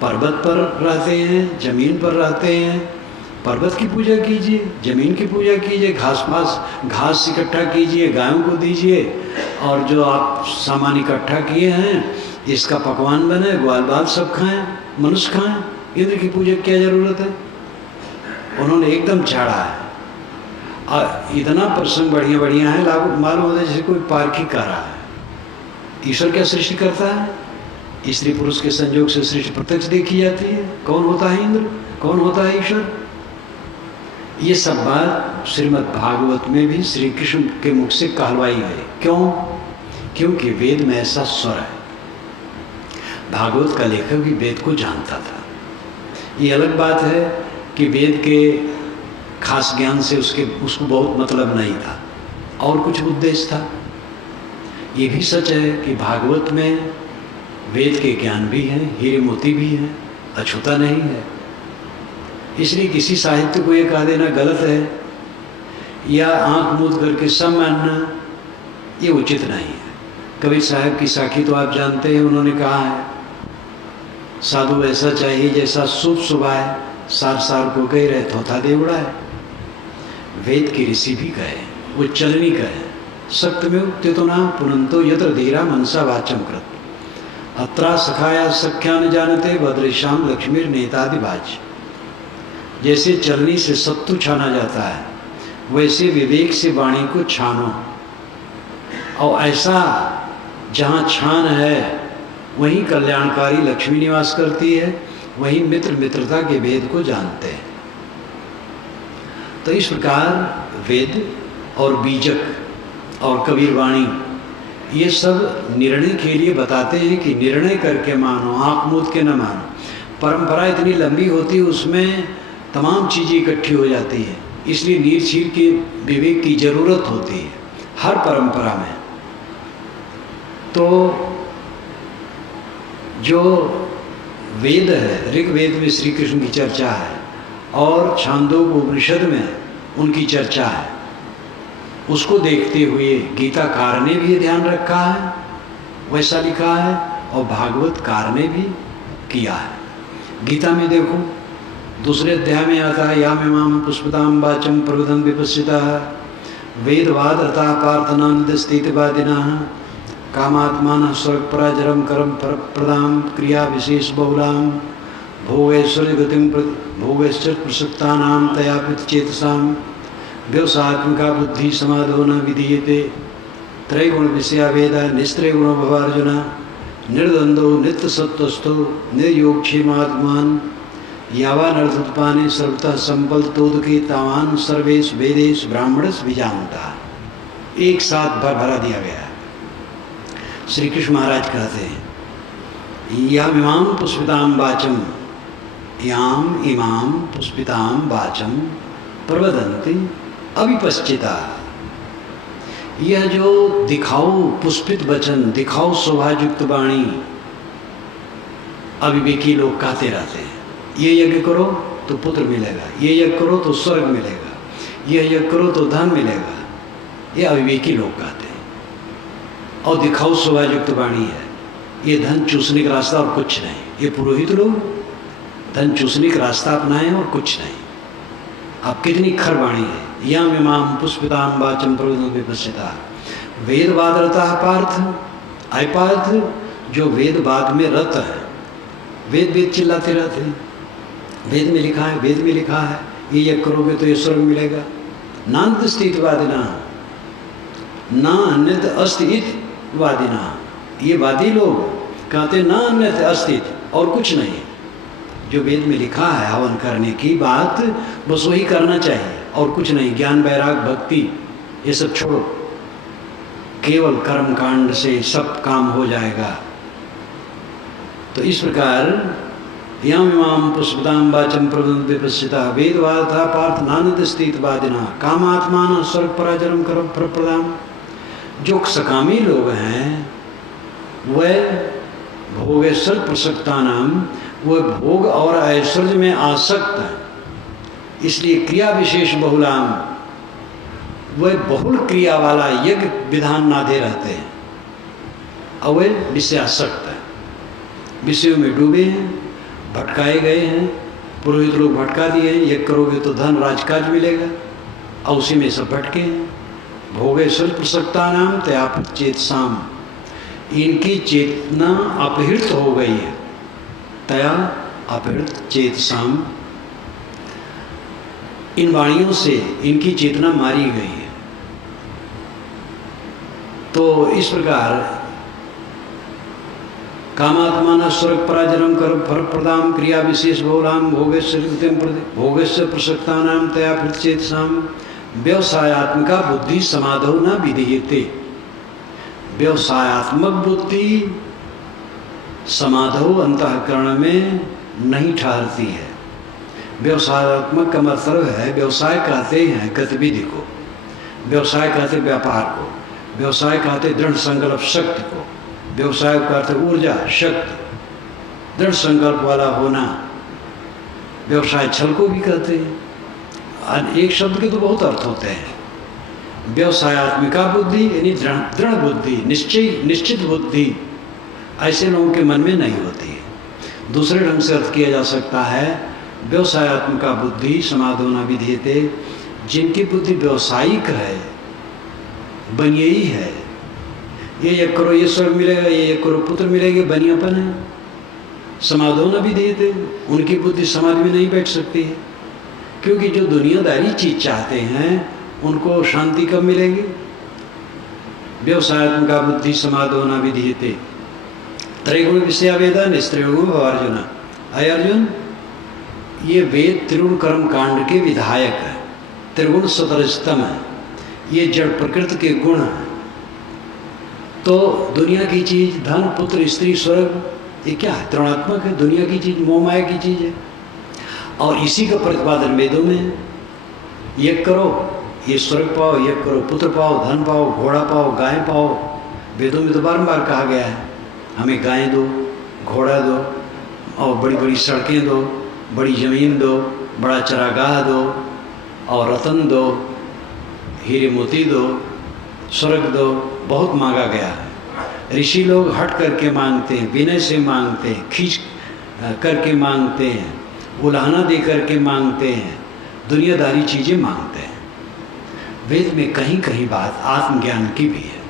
पर्वत पर रहते हैं, जमीन पर रहते हैं, पर्वत की पूजा कीजिए, जमीन की पूजा कीजिए, घास इकट्ठा कीजिए, गायों को दीजिए, और जो आप सामान इकट्ठा किए हैं इसका पकवान बने, ग्वाल बाल सब खाएं, मनुष्य खाएं। इंद्र की पूजा क्या जरूरत है? उन्होंने एकदम झाड़ा है। इतना प्रसंग बढ़िया बढ़िया है, लागू मालूम होता है जैसे कोई पार्की कर रहा है। ईश्वर क्या सृष्टि करता है? स्त्री पुरुष के संयोग से सृष्टि प्रत्यक्ष देखी जाती है। कौन होता है इंद्र, कौन होता है ईश्वर? ये सब बात श्रीमद् भागवत में भी श्री कृष्ण के मुख से कहलवाई है। क्यों? क्योंकि वेद में ऐसा स्वर है। भागवत का लेखक भी वेद को जानता था। ये अलग बात है कि वेद के खास ज्ञान से उसको बहुत मतलब नहीं था और कुछ उद्देश्य था। ये भी सच है कि भागवत में वेद के ज्ञान भी हैं, हीरे मोती भी हैं, अछूता नहीं है। इसलिए किसी साहित्य को ये कह देना गलत है या आंख मूंद करके सब मानना ये उचित नहीं है। कबीर साहब की साखी तो आप जानते हैं, उन्होंने कहा है साधु ऐसा चाहिए जैसा शुभ सुभाए, सार सार को कह रहे थोथा देवड़ा है। वेद के ऋषि भी कहे, वो चलनी कहे, सत्य में उक्ति तो ना पुनंतो यत्र धीरा मनसा वाचम कृत अत्रा सखाया सख्या न जानते भद्रेशाम लक्ष्मीर नेतादिवाच। जैसे चलनी से सत्तू छाना जाता है वैसे विवेक से वाणी को छानो, और ऐसा जहाँ छान है वहीं कल्याणकारी लक्ष्मी निवास करती है, वहीं मित्र मित्रता के वेद को जानते हैं। तो इस प्रकार वेद और बीजक और कबीर वाणी ये सब निर्णय के लिए बताते हैं कि निर्णय करके मानो, आँख मूंद के न मानो। परंपरा इतनी लंबी होती है, उसमें तमाम चीज़ें इकट्ठी हो जाती है, इसलिए नीर चीर के विवेक की जरूरत होती है हर परंपरा में। तो जो वेद है, ऋग्वेद में श्री कृष्ण की चर्चा है और छांदोग्य उपनिषद में उनकी चर्चा है, उसको देखते हुए गीताकार ने भी ध्यान रखा है, वैसा लिखा है, और भागवतकार ने भी किया है। गीता में देखो दूसरे अध्याय में आता है याम इमाम पुष्पताम वाचम प्रबुधम विपस्सिता वेदवाद रता पार्थनानिदस्तीतिवादिना कामात्मान स्वर्ग पराजरम करम प्रदाम क्रिया विशेष बहुलाम भोगैश्वर्य गतिम भोगैश्चर प्रसक्तानाम तयापित चेतसाम व्यवसात्मिका बुद्धि समाधो न विधीयते त्रैगुण विषया वेदा निस्त्रैगुण भवार्जुन निर्द्वंदो नित्य सत्वस्थो निर्योगक्षेमात्मान यावानर्थोत्पाने सर्वतः संपलतोदके तावान सर्वेश वेदेश ब्राह्मणस विजानता। एक साथ भरा दिया गया है। श्री कृष्ण महाराज कहते हैं याम इमाम पुष्पिताम वाचम, याम इमाम पुष्पिताम वाचम प्रवदन्ति अविपश्चिता। यह जो दिखाओ पुष्पित वचन, दिखाओ शोभायुक्त वाणी, अविवेकी लोग कहते रहते हैं, ये यज्ञ करो तो पुत्र मिलेगा, ये यज्ञ करो तो स्वर्ग मिलेगा, ये यज्ञ करो तो धन मिलेगा। ये अविवेकी लोग कहते हैं और दिखाओ स्वभावयुक्त वाणी है। ये धन चूसने का रास्ता और कुछ नहीं। ये पुरोहित लोग धन चूसने का रास्ता अपनाएं और कुछ नहीं। आप कितनी खर वाणी है। या इमाम पुष्पिताम वाचम प्रवदन विपस्सिता। वेदवाद रता पार्थ, आय पार्थ, जो वेदवाद में रत है, वेद वेद चिल्लाते रहते हैं, वेद में लिखा है, वेद में लिखा है, ये करोगे तो ये स्वर्ग मिलेगा। नान्त स्थितवादिना ना अन्यत अस्तित वादिना। ये वादी लोग कहते ना अन्यत अस्तित, और कुछ नहीं। जो वेद में लिखा है हवन करने की बात, बस वही करना चाहिए और कुछ नहीं। ज्ञान वैराग भक्ति ये सब छोड़ो, केवल कर्म कांड से सब काम हो जाएगा। तो इस प्रकार यम इमाम पुष्पदाम वाचम प्रवदन्ति विपस्सिता वेदवाद था पार्थ नानद स्थित वादिना कामात्मान स्वर्ग पराजरम करम प्रदाम। जो सकामी लोग हैं वह भोगेश्वर प्रसक्ता नाम, वह भोग और ऐश्वर्य में आसक्त है, इसलिए क्रिया विशेष बहुलाम, वह बहुल क्रिया वाला यज्ञ विधान नादे रहते हैं और वह विषयासक्त है, विषयों में डूबे हैं, भटकाए गए हैं। पुरोहित लोग भटका दिए हैं, यज्ञ करोगे तो धन राजकाज मिलेगा और उसी में सब भटके हैं। भोगेश्वर प्रसक्ता नाम तया चेतसाम, इनकी चेतना अपहृत हो गई है। तया अपहृत चेतसाम, इन वाणियों से इनकी चेतना मारी गई है। तो इस प्रकार कामात्माना स्वर्ग पराजनम कर फल प्रदाम क्रिया विशेष बहुलाम भोगस्य प्रसक्ता नाम तया चेतसाम व्यवसायत्मिका बुद्धि समाधो न विधीयते। व्यवसायत्मक बुद्धि समाधो अंतःकरण में नहीं ठहरती है। व्यवसायत्मक का मतलब है, व्यवसाय कहते हैं गतिविधि को, व्यवसाय कहते व्यापार को, व्यवसाय कहते दृढ़ संकल्प शक्ति को, व्यवसाय कहते ऊर्जा शक्ति, दृढ़ संकल्प वाला होना। व्यवसाय छल को भी कहते हैं। एक शब्द के तो बहुत अर्थ होते हैं। व्यवसायत्मिका बुद्धि यानी दृढ़ बुद्धि, निश्चित बुद्धि ऐसे लोगों के मन में नहीं होती है। दूसरे ढंग से अर्थ किया जा सकता है व्यवसायत्मिका बुद्धि समाधोना विधीयते, जिनकी बुद्धि व्यवसायिक है, बनियई है। ये करो ये स्वर्ग मिलेगा, ये करो पुत्र मिलेंगे, बनियापन है। समाधोना विधीयते, उनकी बुद्धि समाधि में नहीं बैठ सकती है, क्योंकि जो दुनियादारी चीज चाहते हैं उनको शांति कब मिलेगी। व्यवसायत्मिका बुद्धि समाधोना विधीयते। त्रैगुण विषया वेदा निस्त्रैगुण अर्जुन। अय अर्जुन, ये वेद त्रिगुण कर्म कांड के विधायक है। त्रिगुण सतरस्तम है, ये जड़ प्रकृति के गुण हैं। तो दुनिया की चीज धन पुत्र स्त्री स्वर्ग, ये क्या है? त्रिगुणात्मक है। दुनिया की चीज मोह माया की चीज है और इसी का प्रतिपादन वेदों में है। यज्ञ करो ये स्वर्ग पाओ, यज्ञ करो पुत्र पाओ, धन पाओ, घोड़ा पाओ, गाय पाओ। वेदों में तो बारंबार कहा गया है हमें गाय दो, घोड़ा दो और बड़ी बड़ी सड़कें दो, बड़ी ज़मीन दो, बड़ा चरागाह दो और रतन दो, हीरे मोती दो, स्वर्ग दो। बहुत मांगा गया है। ऋषि लोग हट करके मांगते हैं, विनय से मांगते हैं, खींच करके मांगते हैं, उलाहना दे करके मांगते हैं, दुनियादारी चीज़ें मांगते हैं। वेद में कहीं कहीं बात आत्मज्ञान की भी है,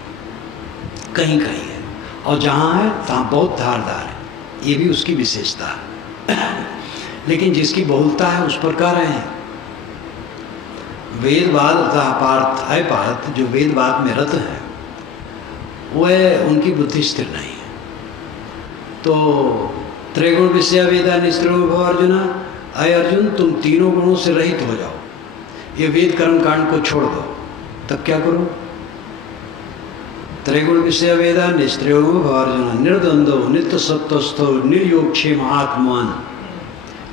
कहीं कहीं है, और जहाँ है तहाँ बहुत धारदार है। ये भी उसकी विशेषता है। लेकिन जिसकी बहुलता है उस प्रकार है। वेदवाद तथा पार्थ है, पार्थ जो वेदवाद में रत है वह उनकी बुद्धि स्थिर नहीं है। तो त्रैगुण विषया वेदा निस्त्रिगुण भव अर्जुन। अय अर्जुन, तुम तीनों गुणों से रहित हो जाओ, ये वेद कर्म कांड को छोड़ दो। तब क्या करो? त्रैगुण विषय वेदा निस्त्रिगुण भव अर्जुन निर्द्वंदो नित्य सत्वस्थो निर्योगक्षेम आत्मान।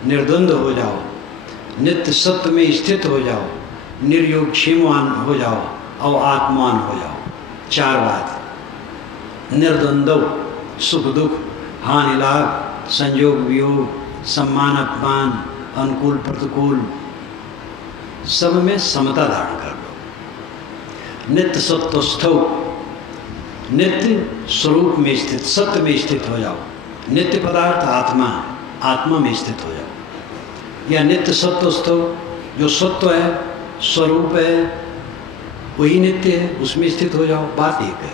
निर्द्वंद हो जाओ, नित्य सत्य में स्थित हो जाओ, निर्योगक्षेमवान हो जाओ और आत्मान हो जाओ। चार बात। निर्द्वंदो सुख दुख हानि लाभ संयोग वियोग, सम्मान अपमान, अनुकूल प्रतिकूल, सब में समता धारण कर लो। नित्य सत्वस्थौ, नित्य स्वरूप में स्थित, सत्य में स्थित हो जाओ। नित्य पदार्थ आत्मा, आत्मा में स्थित हो जाओ। या नित्य सत्वस्थौ, जो सत्व है, स्वरूप है, वही नित्य है, उसमें स्थित हो जाओ। बात एक है,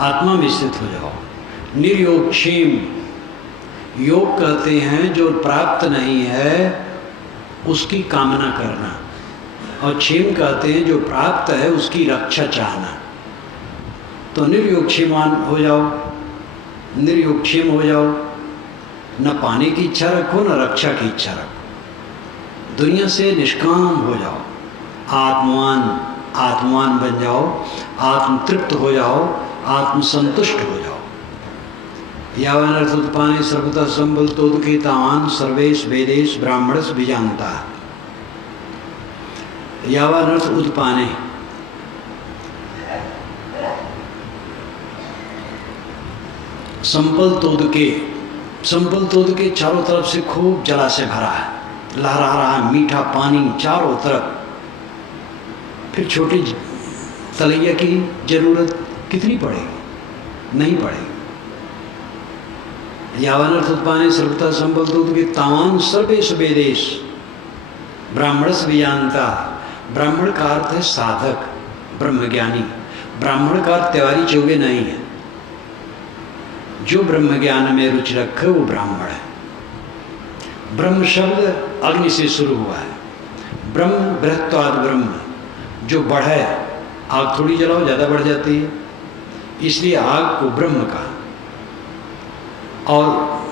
आत्मा में स्थित हो जाओ। निर्योग क्षेम, योग कहते हैं जो प्राप्त नहीं है उसकी कामना करना, और क्षेम कहते हैं जो प्राप्त है उसकी रक्षा चाहना। तो निर्योग क्षेमान हो जाओ, निर्योग क्षेम हो जाओ। न पाने की इच्छा रखो, न रक्षा की इच्छा रखो। दुनिया से निष्काम हो जाओ, आत्मान, आत्मान बन जाओ, आत्मतृप्त हो जाओ, आत्मसंतुष्ट हो जाओ। यावन अर्थ उत्पाने सर्वतः संबल तोदके तावान सर्वेश वेदेश ब्राह्मणस बीजानता। यावन अर्थ उत्पाने, संपल तोदके, संपल तोदके चारों तरफ से खूब जलाशय भरा है, लहरा रहा है मीठा पानी चारों तरफ। फिर छोटी तलैया की जरूरत कितनी पड़ेगी? नहीं पड़ेगी। यावन अर्थ उत्पाने सर्वथा संबल दूध के तावान सर्वेश वेदेश ब्राह्मणस विजानता। ब्राह्मण का अर्थ है साधक, ब्रह्मज्ञानी। ब्राह्मण का अर्थ त्योहारी चौगे नहीं है। जो ब्रह्म ज्ञान में रुचि रखे वो ब्राह्मण है। ब्रह्म शब्द अग्नि से शुरू हुआ है। ब्रह्म बृहत्वाद ब्रह्म, जो बढ़े। आग थोड़ी जलाओ ज़्यादा बढ़ जाती है, इसलिए आग को ब्रह्म कहा। और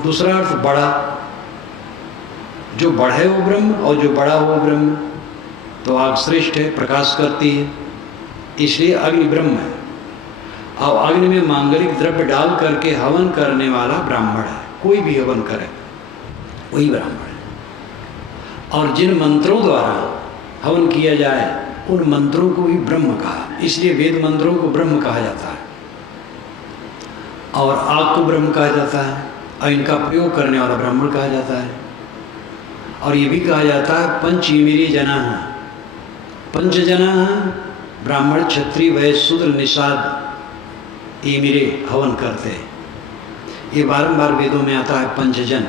दूसरा अर्थ बड़ा, जो बढ़े वो ब्रह्म और जो बड़ा वो ब्रह्म। तो आग श्रेष्ठ है, प्रकाश करती है, इसलिए अग्नि ब्रह्म है। और अग्नि में मांगलिक द्रव्य डाल करके हवन करने वाला ब्राह्मण है। कोई भी हवन करे वही ब्राह्मण है। और जिन मंत्रों द्वारा हवन किया जाए उन मंत्रों को भी ब्रह्म कहा, इसलिए वेद मंत्रों को ब्रह्म कहा जाता है। और आग को ब्रह्म कहा जाता है, और इनका प्रयोग करने वाला ब्राह्मण कहा जाता है। और ये भी कहा जाता है पंच इंद्रिय जना, पंच जना, ब्राह्मण क्षत्रिय वैश्य शूद्र निषाद इंद्रिय हवन करते हैं। ये बारंबार वेदों में आता है पंचजन।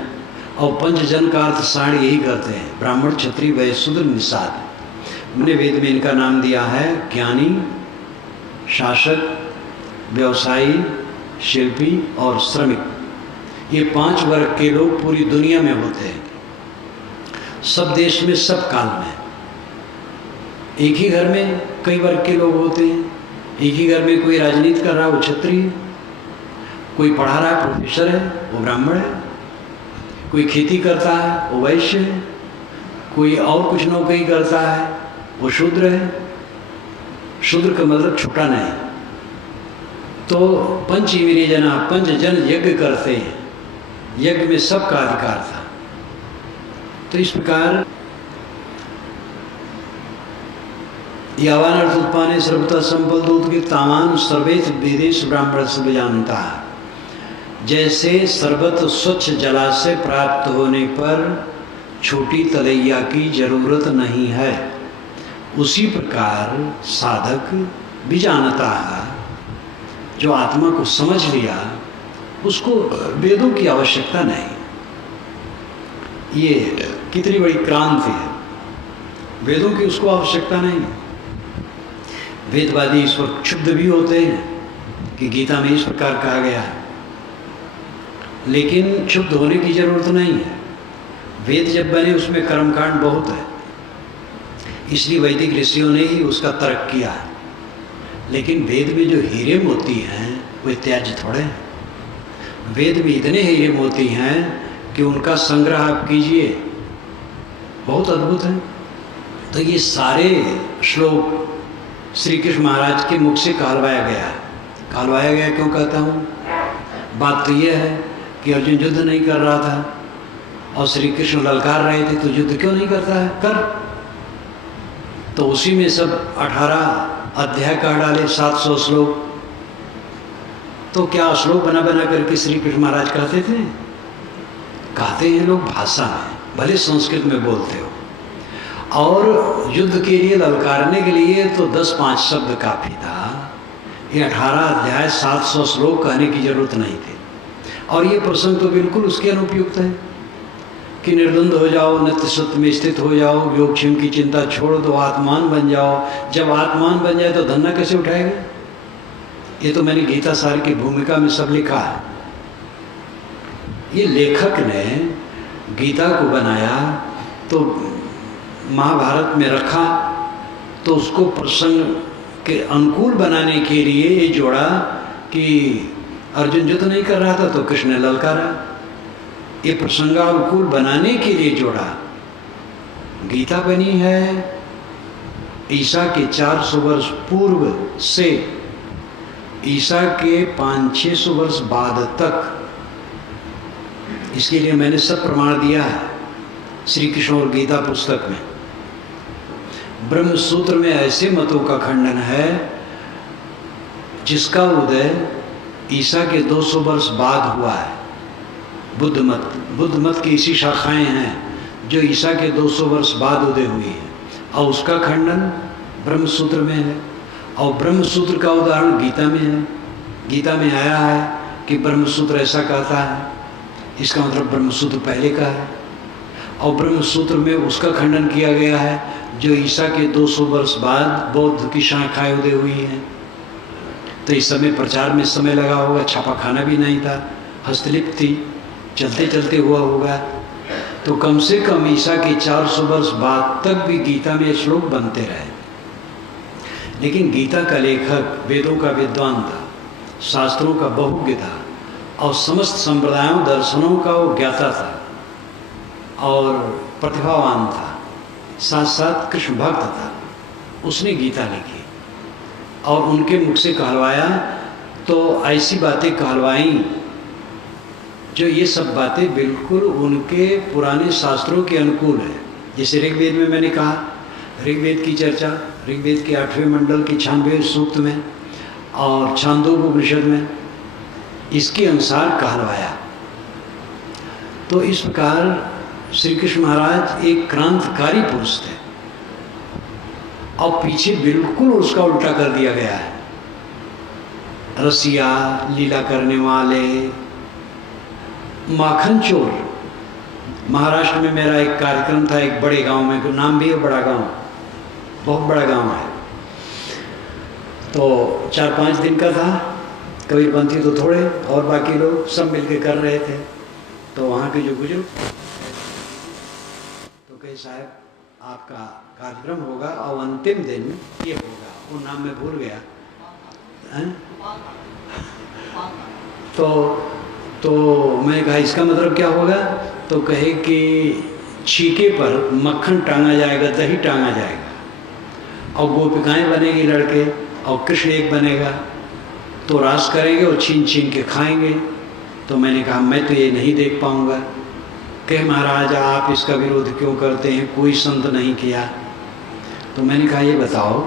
और पंचजन का अर्थ साढ़ यही करते हैं, ब्राह्मण क्षत्रिय वैश्य शूद्र निषाद। हमने वेद में इनका नाम दिया है ज्ञानी, शासक, व्यवसायी, शिल्पी और श्रमिक। ये 5 वर्ग के लोग पूरी दुनिया में होते हैं, सब देश में, सब काल में। एक ही घर में कई वर्ग के लोग होते हैं। एक ही घर में कोई राजनीति कर रहा है वो क्षत्रिय, कोई पढ़ा रहा है प्रोफेसर है वो ब्राह्मण है, कोई खेती करता है वो वैश्य है, कोई और कुछ नौकरी करता है वो शूद्र है। शूद्र का मतलब छोटा नहीं। तो पंच इंद्रिय जना, पंच जन यज्ञ करते हैं, यज्ञ में सबका अधिकार था। तो इस प्रकार यावान अर्थ उत्पाने सर्वतः संपल दूत के तामान सर्वेश विदेश ब्राह्मण से जानता। जैसे सर्वत स्वच्छ जलाशय प्राप्त होने पर छोटी तलैया की जरूरत नहीं है, उसी प्रकार साधक भी जानता है, जो आत्मा को समझ लिया उसको वेदों की आवश्यकता नहीं। ये कितनी बड़ी क्रांति है, वेदों की उसको आवश्यकता नहीं। वेदवादी इस पर क्षुब्ध भी होते हैं कि गीता में इस प्रकार कहा गया है, लेकिन क्षुब्ध होने की जरूरत नहीं है। वेद जब बने उसमें कर्मकांड बहुत है, इसलिए वैदिक ऋषियों ने ही उसका तर्क किया है। लेकिन वेद में जो हीरे मोती हैं वे त्याज्य थोड़े हैं। वेद में इतने हीरे मोती हैं कि उनका संग्रह आप कीजिए, बहुत अद्भुत है। तो ये सारे श्लोक श्री कृष्ण महाराज के मुख से कहलवाया गया है। कहलवाया गया क्यों कहता हूँ? बात तो ये है कि अर्जुन युद्ध नहीं कर रहा था और श्री कृष्ण ललकार रहे थे, तो युद्ध क्यों नहीं करता है? कर। तो उसी में सब 18 अध्याय कह डाले, 700 श्लोक। तो क्या श्लोक बना बना करके श्री कृष्ण महाराज कहते थे? कहते हैं लोग भाषा में, भले संस्कृत में बोलते हो, और युद्ध के लिए ललकारने के लिए तो 10-5 शब्द काफ़ी था। ये 18 अध्याय 700 श्लोक कहने की जरूरत नहीं थी। और ये प्रसंग तो बिल्कुल उसके अनुपयुक्त है कि निर्द्वंद हो जाओ, नित्य सत्य में स्थित हो जाओ, योगक्षेम की चिंता छोड़ दो, आत्मान बन जाओ। जब आत्मान बन जाए तो धन्ना कैसे उठाएगा? ये तो मैंने गीता सार की भूमिका में सब लिखा है। ये लेखक ने गीता को बनाया तो महाभारत में रखा, तो उसको प्रसंग के अनुकूल बनाने के लिए ये जोड़ा कि अर्जुन युद्ध नहीं कर रहा था तो कृष्ण ने ललकारा। ये प्रसंगानुकूल बनाने के लिए जोड़ा। गीता बनी है ईसा के 400 वर्ष पूर्व से ईसा के 500-600 वर्ष बाद तक। इसके लिए मैंने सब प्रमाण दिया है श्री कृष्ण और गीता पुस्तक में। ब्रह्म सूत्र में ऐसे मतों का खंडन है जिसका उदय ईसा के 200 वर्ष बाद हुआ है। बुद्ध मत की इसी शाखाएं हैं जो ईसा के 200 वर्ष बाद उदय हुई है, और उसका खंडन ब्रह्म सूत्र में है। और ब्रह्म सूत्र का उदाहरण गीता में है। गीता में आया है कि ब्रह्म सूत्र ऐसा कहता है, इसका मतलब ब्रह्म सूत्र पहले का है। और ब्रह्म सूत्र में उसका खंडन किया गया है जो ईसा के 200 वर्ष बाद बौद्ध की शाखाएं उदय हुई हैं। तो इस समय प्रचार में समय लगा होगा, छापाखाना भी नहीं था, हस्तलिपि थी, चलते चलते हुआ होगा। तो कम से कम ईसा के 400 वर्ष बाद तक भी गीता में श्लोक बनते रहे। लेकिन गीता का लेखक वेदों का विद्वान था, शास्त्रों का बहुज्ञ था, और समस्त संप्रदायों दर्शनों का वो ज्ञाता था और प्रतिभावान था, साथ साथ कृष्ण भक्त था। उसने गीता लिखी और उनके मुख से कहलवाया, तो ऐसी बातें कहलवाई जो ये सब बातें बिल्कुल उनके पुराने शास्त्रों के अनुकूल है। जैसे ऋग्वेद में मैंने कहा, ऋग्वेद की चर्चा ऋग्वेद के 8वें मंडल की 96वें सूक्त में और छांदोग्योपनिषद में इसके अनुसार कहलवाया। तो इस प्रकार श्री कृष्ण महाराज एक क्रांतिकारी पुरुष थे और पीछे बिल्कुल उसका उल्टा कर दिया गया है। रसिया, लीला करने वाले, माखन चोर। महाराष्ट्र में मेरा एक कार्यक्रम था एक बड़े गांव में, नाम भी है बड़ा गांव, बहुत बड़ा गांव है। तो 4-5 दिन का था, कबीरपंथी तो थोड़े और बाकी लोग सब मिलके कर रहे थे। तो वहाँ के जो बुजुर्ग तो कहे साहब आपका कार्यक्रम होगा और अंतिम दिन ये होगा, वो नाम मैं भूल गया है? तो मैंने कहा इसका मतलब क्या होगा? तो कहे कि छीके पर मक्खन टांगा जाएगा, दही टांगा जाएगा और गोपिकाएं बनेगी लड़के और कृष्ण एक बनेगा, तो रास करेंगे और छीन छीन के खाएंगे। तो मैंने कहा मैं तो ये नहीं देख पाऊंगा। कहे महाराज आप इसका विरोध क्यों करते हैं, कोई संत नहीं किया। तो मैंने कहा ये बताओ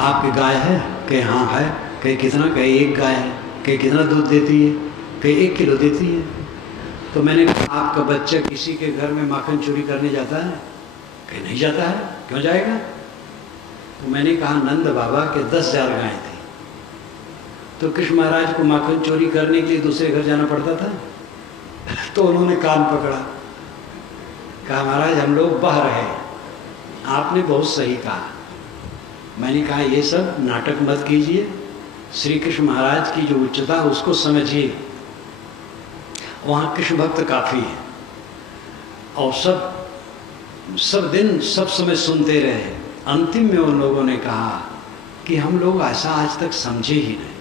आपकी गाय है? कहे हाँ है। कहे कितना? कहे एक गाय है। कहे कितना दूध देती है? कहे 1 किलो देती है। तो मैंने कहा आपका बच्चा किसी के घर में माखन चोरी करने जाता है? कहे नहीं जाता है। क्यों जाएगा? तो मैंने कहा नंद बाबा के 10,000 गाय थी, तो कृष्ण महाराज को माखन चोरी करने के लिए दूसरे घर जाना पड़ता था। तो उन्होंने कान पकड़ा, कहा महाराज हम लोग बह रहे, आपने बहुत सही कहा। मैंने कहा ये सब नाटक मत कीजिए, श्री कृष्ण महाराज की जो उच्चता उसको समझिए। वहाँ कृष्ण भक्त काफ़ी है और सब दिन सब समय सुनते रहे। अंतिम में उन लोगों ने कहा कि हम लोग ऐसा आज तक समझे ही नहीं,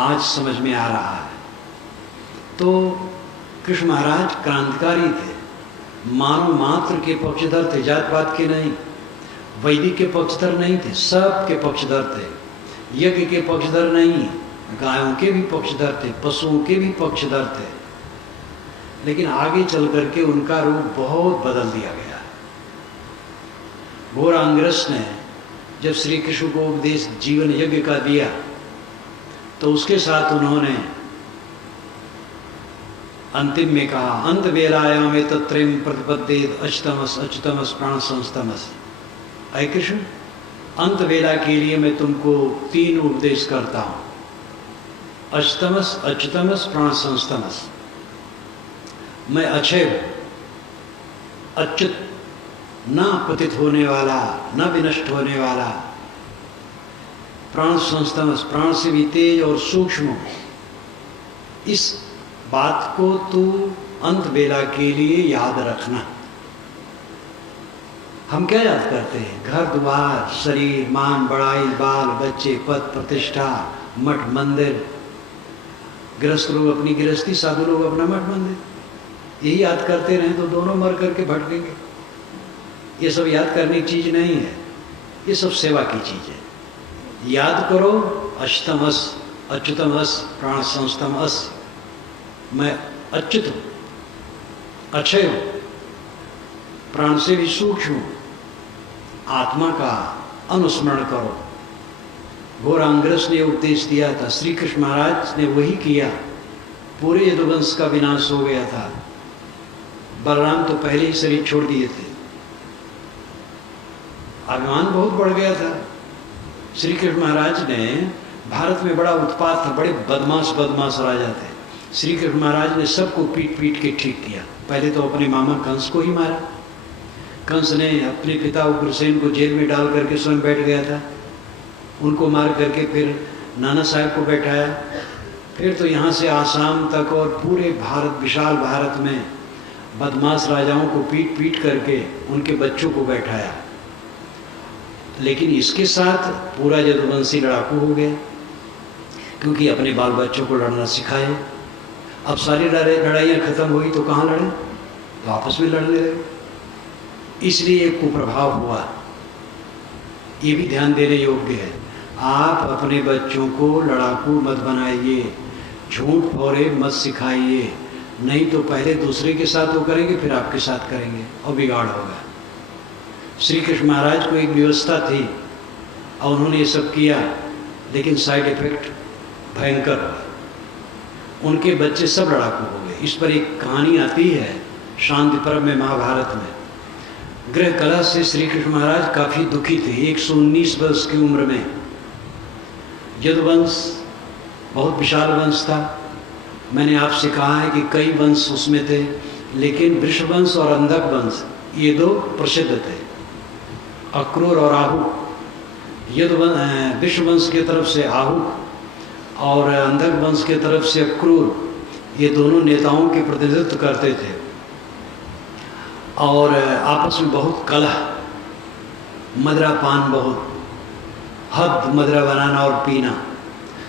आज समझ में आ रहा है। तो कृष्ण महाराज क्रांतिकारी थे, मानव मात्र के पक्षधर थे, जात पात के नहीं, वैदिक के पक्षधर नहीं थे, सब के पक्षधर थे। यज्ञ के पक्षधर नहीं, गायों के भी पक्षधर थे, पशुओं के भी पक्षधर थे। लेकिन आगे चल करके उनका रूप बहुत बदल दिया गया। घोर अंग्रस ने जब श्री कृष्ण को उपदेश जीवन यज्ञ का दिया तो उसके साथ उन्होंने अंतिम में कहा अंत वेलायाम तत्रेम प्रतिपद्येत अच्युतमस अच्युतमस प्राण संस्तमस। अय कृष्ण, अंत वेला के लिए मैं तुमको 3 उपदेश करता हूं, अच्युतमस अच्युतमस प्राण संस्तमस। मैं अक्षय हूं, अच्युत, न पतित होने वाला, न विनष्ट होने वाला, प्राण संस्तमस, प्राण से भी तेज और सूक्ष्म। इस बात को तू अंत वेला के लिए याद रखना। हम क्या याद करते हैं? घर द्वार, शरीर, मान, बड़ाई, बाल बच्चे, पद प्रतिष्ठा, मठ मंदिर। गृहस्थ लोग अपनी गृहस्थी, साधु लोग अपना मठ मंदिर, यही याद करते रहें तो दोनों मर करके भटकेंगे। ये सब याद करने की चीज नहीं है, ये सब सेवा की चीज है। याद करो अच्युतमस अच्युतमस प्राण संस्तमस। मैं अच्युत हूं, अक्षय हूं, प्राण से भी सूक्ष्म हूं। आत्मा का अनुस्मरण करो। घोरांग्रस ने उपदेश दिया था, श्री कृष्ण महाराज ने वही किया। पूरे यदुवंश का विनाश हो गया था। बलराम तो पहले ही शरीर छोड़ दिए थे, अभिमान बहुत बढ़ गया था। श्री कृष्ण महाराज ने, भारत में बड़ा उत्पात था, बड़े बदमाश राजा थे। श्री कृष्ण महाराज ने सबको पीट पीट के ठीक किया। पहले तो अपने मामा कंस को ही मारा। कंस ने अपने पिता उग्रसेन को जेल में डाल करके स्वयं बैठ गया था। उनको मार करके फिर नाना साहब को बैठाया। फिर तो यहाँ से आसाम तक और पूरे भारत, विशाल भारत में बदमाश राजाओं को पीट पीट करके उनके बच्चों को बैठाया। लेकिन इसके साथ पूरा यदुवंशी लड़ाकू हो गया, क्योंकि अपने बाल बच्चों को लड़ना सिखाए। अब सारी लड़ाइयाँ खत्म हुई तो कहाँ लड़े? तो आपस में लड़ने लगे। इसलिए एक कुप्रभाव हुआ। ये भी ध्यान देने योग्य है। आप अपने बच्चों को लड़ाकू मत बनाइए, झूठ फौरे मत सिखाइए, नहीं तो पहले दूसरे के साथ वो करेंगे, फिर आपके साथ करेंगे और बिगाड़ होगा। श्री कृष्ण महाराज को एक व्यवस्था थी और उन्होंने ये सब किया, लेकिन साइड इफेक्ट भयंकर हुआ। उनके बच्चे सब लड़ाकू हो गए। इस पर एक कहानी आती है शांति पर्व में, महाभारत में। गृह कलह से श्री कृष्ण महाराज काफ़ी दुखी थे। 119 वर्ष की उम्र में। यदुवंश बहुत विशाल वंश था। मैंने आपसे कहा है कि कई वंश उसमें थे, लेकिन वृषवंश और अंधक वंश ये 2 प्रसिद्ध थे, अक्रूर और आहूक। वृषवंश की तरफ से आहूक और अंधक वंश की तरफ से अक्रूर, ये दोनों नेताओं के प्रतिनिधित्व करते थे। और आपस में बहुत कलह, मदिरा पान, बहुत हद मदिरा बनाना और पीना।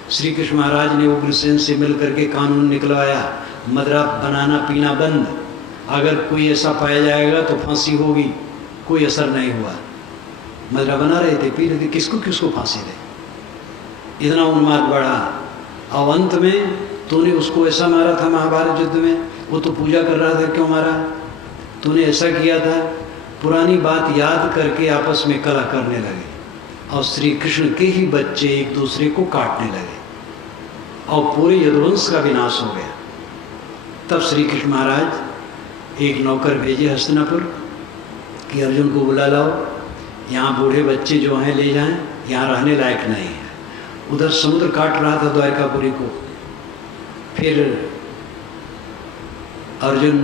श्री कृष्ण महाराज ने उग्रसेन से मिलकर के कानून निकलवाया, मदिरा बनाना पीना बंद, अगर कोई ऐसा पाया जाएगा तो फांसी होगी। कोई असर नहीं हुआ। मदिरा बना रहे थे, पी रहे थे, किसको किसको फांसी दे। इतना उन्माद बढ़ा। और अंत में तूने उसको ऐसा मारा था महाभारत युद्ध में, वो तो पूजा कर रहा था, क्यों मारा? तूने ऐसा किया था। पुरानी बात याद करके आपस में कलह करने लगे और श्री कृष्ण के ही बच्चे एक दूसरे को काटने लगे और पूरे यदुवंश का विनाश हो गया। तब श्री कृष्ण महाराज एक नौकर भेजे हस्तिनापुर कि अर्जुन को बुला लाओ, यहाँ बूढ़े बच्चे जो हैं ले जाएं, यहाँ रहने लायक नहीं है। उधर समुद्र काट रहा था द्वारकापुरी को। फिर अर्जुन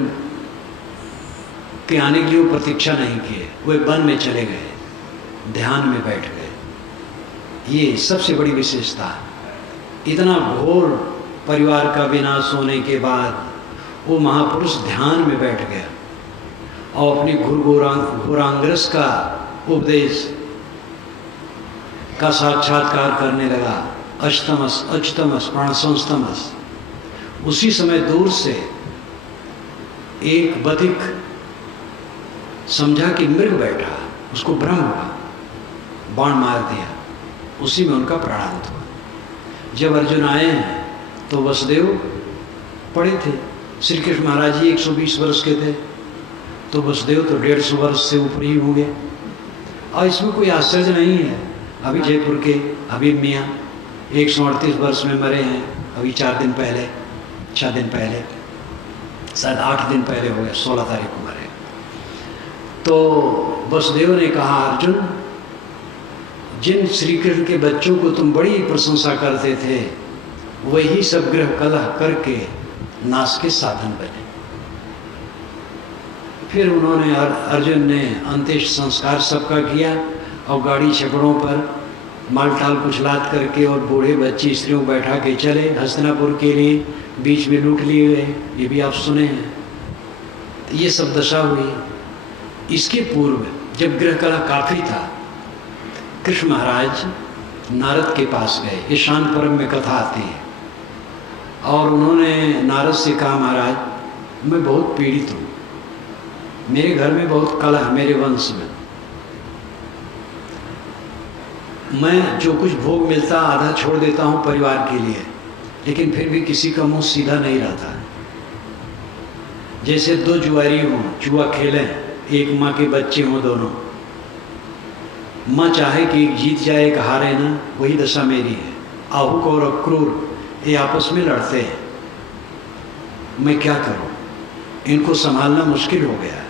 के आने के लिए वो प्रतीक्षा नहीं किए, वे वन में चले गए, ध्यान में बैठ गए। ये सबसे बड़ी विशेषता। इतना घोर परिवार का विनाश होने के बाद वो महापुरुष ध्यान में बैठ गया और अपने घोरांग्रस का उपदेश का साक्षात्कार करने लगा। अष्टमस अच्युतमस प्राण संस्तमस। उसी समय दूर से एक बधिक समझा कि मृग बैठा, उसको भ्रम हुआ, बाण मार दिया, उसी में उनका प्राणांत हुआ। जब अर्जुन आए हैं तो वसुदेव पड़े थे। श्री कृष्ण महाराज जी 120 वर्ष के थे, तो वसुदेव तो 150 वर्ष से ऊपर ही होंगे। और इसमें कोई आश्चर्य नहीं है। अभी जयपुर के हबीब मियाँ 138 वर्ष में मरे हैं, अभी 6 दिन पहले। शायद 8 दिन पहले हो गया, 16 तारीख को मरे। तो वसुदेव ने कहा, अर्जुन, जिन श्री कृष्ण के बच्चों को तुम बड़ी प्रशंसा करते थे, वही सब ग्रह कलह करके नाश के साधन बने। फिर उन्होंने अर्जुन ने अंत्येष्टि संस्कार सबका किया और गाड़ी छकड़ों पर मालटाल कुछ लाद करके और बूढ़े बच्चे स्त्रियों को बैठा के चले हस्तिनापुर के लिए, बीच में लूट लिए गए। ये भी आप सुने हैं। तो ये सब दशा हुई। इसके पूर्व जब ग्रह कलह काफ़ी था, कृष्ण महाराज नारद के पास गए। ये शांत पर्व में कथा आती है। और उन्होंने नारद से कहा, महाराज, मैं बहुत पीड़ित हूँ, मेरे घर में बहुत कलह, मेरे वंश में मैं जो कुछ भोग मिलता आधा छोड़ देता हूँ परिवार के लिए, लेकिन फिर भी किसी का मुंह सीधा नहीं रहता। जैसे दो जुआरी हों, जुआ खेलें, एक माँ के बच्चे हों दोनों, माँ चाहे कि एक जीत जाए एक हारे ना, वही दशा मेरी है। आहुक और अक्रूर ये आपस में लड़ते हैं, मैं क्या करूं, इनको संभालना मुश्किल हो गया।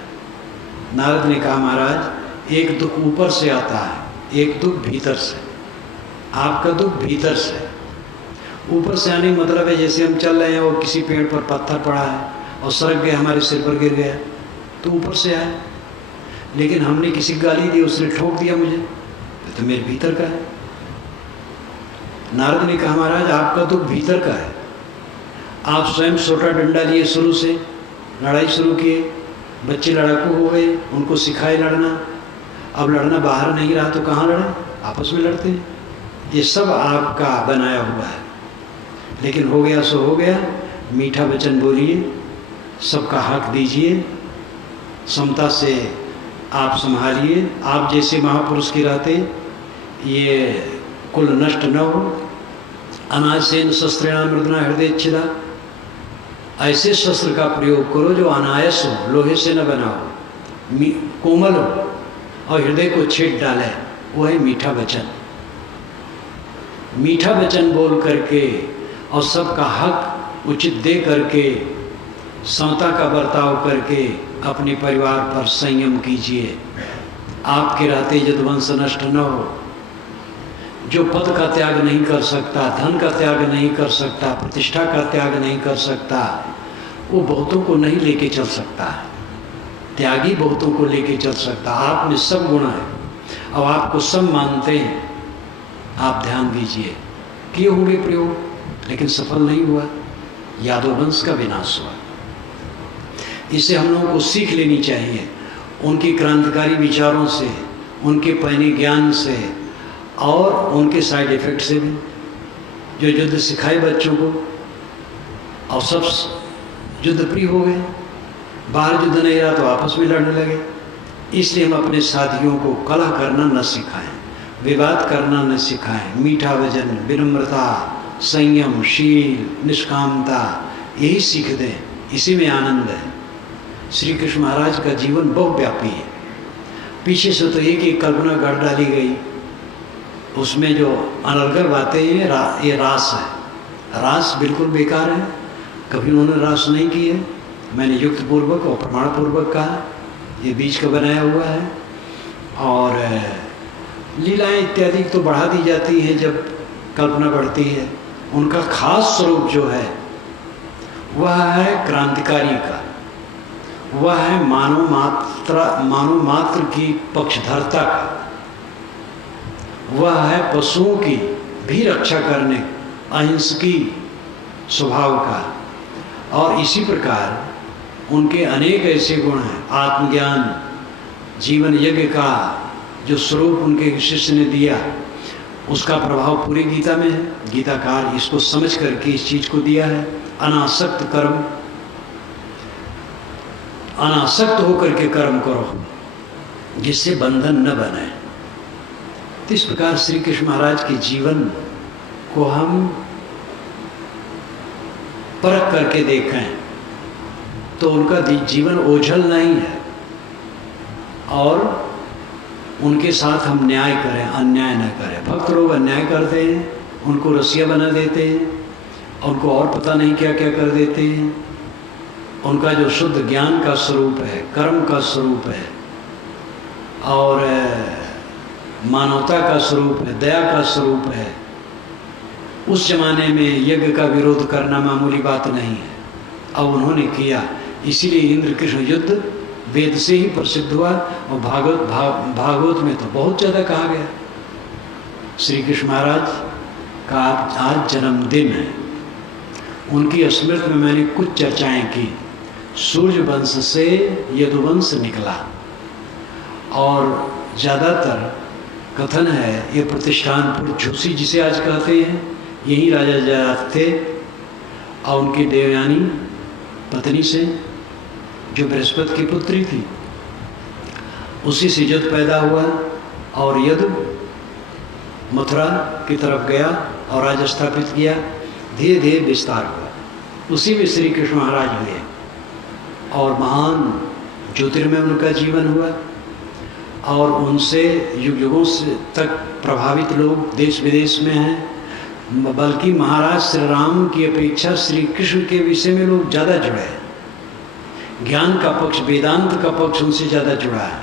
नारद ने कहा, महाराज, एक दुख ऊपर से आता है, एक दुख भीतर से। आपका दुख भीतर से, ऊपर से आने का मतलब है जैसे हम चल रहे हैं और किसी पेड़ पर पत्थर पड़ा है और सरक गया, हमारे सिर पर गिर गया, तो ऊपर से आया। लेकिन हमने किसी गाली दी, उसने ठोक दिया मुझे, तो मेरे भीतर का है। नारद ने कहा, महाराज, आपका दुख भीतर का है। आप स्वयं छोटा डंडा लिए, शुरू से लड़ाई शुरू किए, बच्चे लड़ाकू हो गए, उनको सिखाए लड़ना। अब लड़ना बाहर नहीं रहा तो कहाँ लड़े, आपस में लड़ते हैं। ये सब आपका बनाया हुआ है। लेकिन हो गया सो हो गया। मीठा वचन बोलिए, सबका हक दीजिए, समता से आप संभालिए। आप जैसे महापुरुष के रहते ये कुल नष्ट न हो। अनायासेन शस्त्रेण मृदना हृदय छिदा, ऐसे शस्त्र का प्रयोग करो जो अनायास हो, लोहे से न बना हो, कोमल हो और हृदय को छेद डाले। वो है मीठा वचन। मीठा वचन बोल करके और सबका हक उचित दे करके, समता का बर्ताव करके अपने परिवार पर संयम कीजिए। आपके रहते यदुवंश नष्ट न हो। जो पद का त्याग नहीं कर सकता, धन का त्याग नहीं कर सकता, प्रतिष्ठा का त्याग नहीं कर सकता, वो बहुतों को नहीं लेके चल सकता है। त्यागी बहुतों को लेके चल सकता। आप में सब गुण है और आपको सब मानते हैं। आप ध्यान दीजिए, किए होंगे प्रयोग, लेकिन सफल नहीं हुआ। यादव वंश का विनाश हुआ। इसे हम लोगों को सीख लेनी चाहिए, उनकी क्रांतिकारी विचारों से, उनके पैने ज्ञान से और उनके साइड इफेक्ट से भी। जो युद्ध सिखाए बच्चों को और सब युद्ध प्रिय हो गए। बाहर युद्ध नहीं रहा तो आपस में लड़ने लगे। इसलिए हम अपने साथियों को कलह करना न सिखाएं, विवाद करना न सिखाएं। मीठा वचन, विनम्रता, संयम, शील, निष्कामता, यही सीख दें। इसी में आनंद है। श्री कृष्ण महाराज का जीवन बहुव्यापी है। पीछे से तो एक एक कल्पना गढ़ डाली गई, उसमें जो अनर्गल बातें हैं ये रास है। रास बिल्कुल बेकार है, कभी उन्होंने रास नहीं की है। मैंने युक्त पूर्वक और प्रमाण पूर्वक कहा, ये बीच का बनाया हुआ है। और लीलाएं इत्यादि तो बढ़ा दी जाती हैं जब कल्पना बढ़ती है। उनका खास स्वरूप जो है वह है क्रांतिकारी का, वह है मानव मात्र की पक्षधरता का, वह है पशुओं की भी रक्षा करने अहिंसकी स्वभाव का। और इसी प्रकार उनके अनेक ऐसे गुण हैं। आत्मज्ञान, जीवन यज्ञ का जो स्वरूप उनके शिष्य ने दिया, उसका प्रभाव पूरी गीता में है। गीताकार इसको समझ करके इस चीज को दिया है। अनासक्त कर्म, अनासक्त होकर के कर्म करो जिससे बंधन न बने। तो इस प्रकार श्री कृष्ण महाराज के जीवन को हम परख करके देखें तो उनका जीवन ओझल नहीं है। और उनके साथ हम न्याय करें, अन्याय न करें। भक्त लोग अन्याय करते हैं, उनको रसिया बना देते हैं, उनको और पता नहीं क्या क्या कर देते हैं। उनका जो शुद्ध ज्ञान का स्वरूप है, कर्म का स्वरूप है और मानवता का स्वरूप है, दया का स्वरूप है, उस जमाने में यज्ञ का विरोध करना मामूली बात नहीं है। अब उन्होंने किया, इसीलिए इंद्र कृष्ण युद्ध वेद से ही प्रसिद्ध हुआ और भागवत में तो बहुत ज़्यादा कहा गया। श्री कृष्ण महाराज का आज जन्मदिन है। उनकी स्मृति में मैंने कुछ चर्चाएं की। सूर्य वंश से यदुवंश निकला और ज़्यादातर कथन है ये प्रतिष्ठानपुर झूसी जिसे आज कहते हैं, यही राजा जयद्रथ थे और उनकी देवयानी पत्नी से जो बृहस्पति की पुत्री थी, उसी से युद्ध पैदा हुआ और यदु मथुरा की तरफ गया और राज्य स्थापित किया। धीरे धीरे विस्तार हुआ, उसी में श्री कृष्ण महाराज हुए और महान ज्योतिर्मय उनका जीवन हुआ और उनसे युग युगों से तक प्रभावित लोग देश विदेश में हैं। बल्कि महाराज श्री राम की अपेक्षा श्री कृष्ण के विषय में लोग ज़्यादा जुड़े हैं। ज्ञान का पक्ष, वेदांत का पक्ष उनसे ज़्यादा जुड़ा है।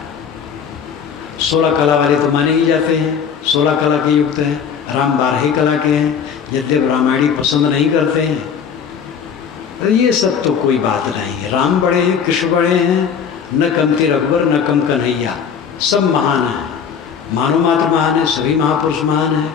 16 कला वाले तो माने ही जाते हैं, 16 कला के युक्त हैं। राम 12 कला के हैं, यद्यप रामायणी पसंद नहीं करते हैं। तो ये सब तो कोई बात नहीं है। राम बड़े हैं, कृष्ण बड़े हैं, न कमती रघुवर न कम कन्हैया, सब महान हैं। मानव मात्र महान है, सभी महापुरुष महान हैं।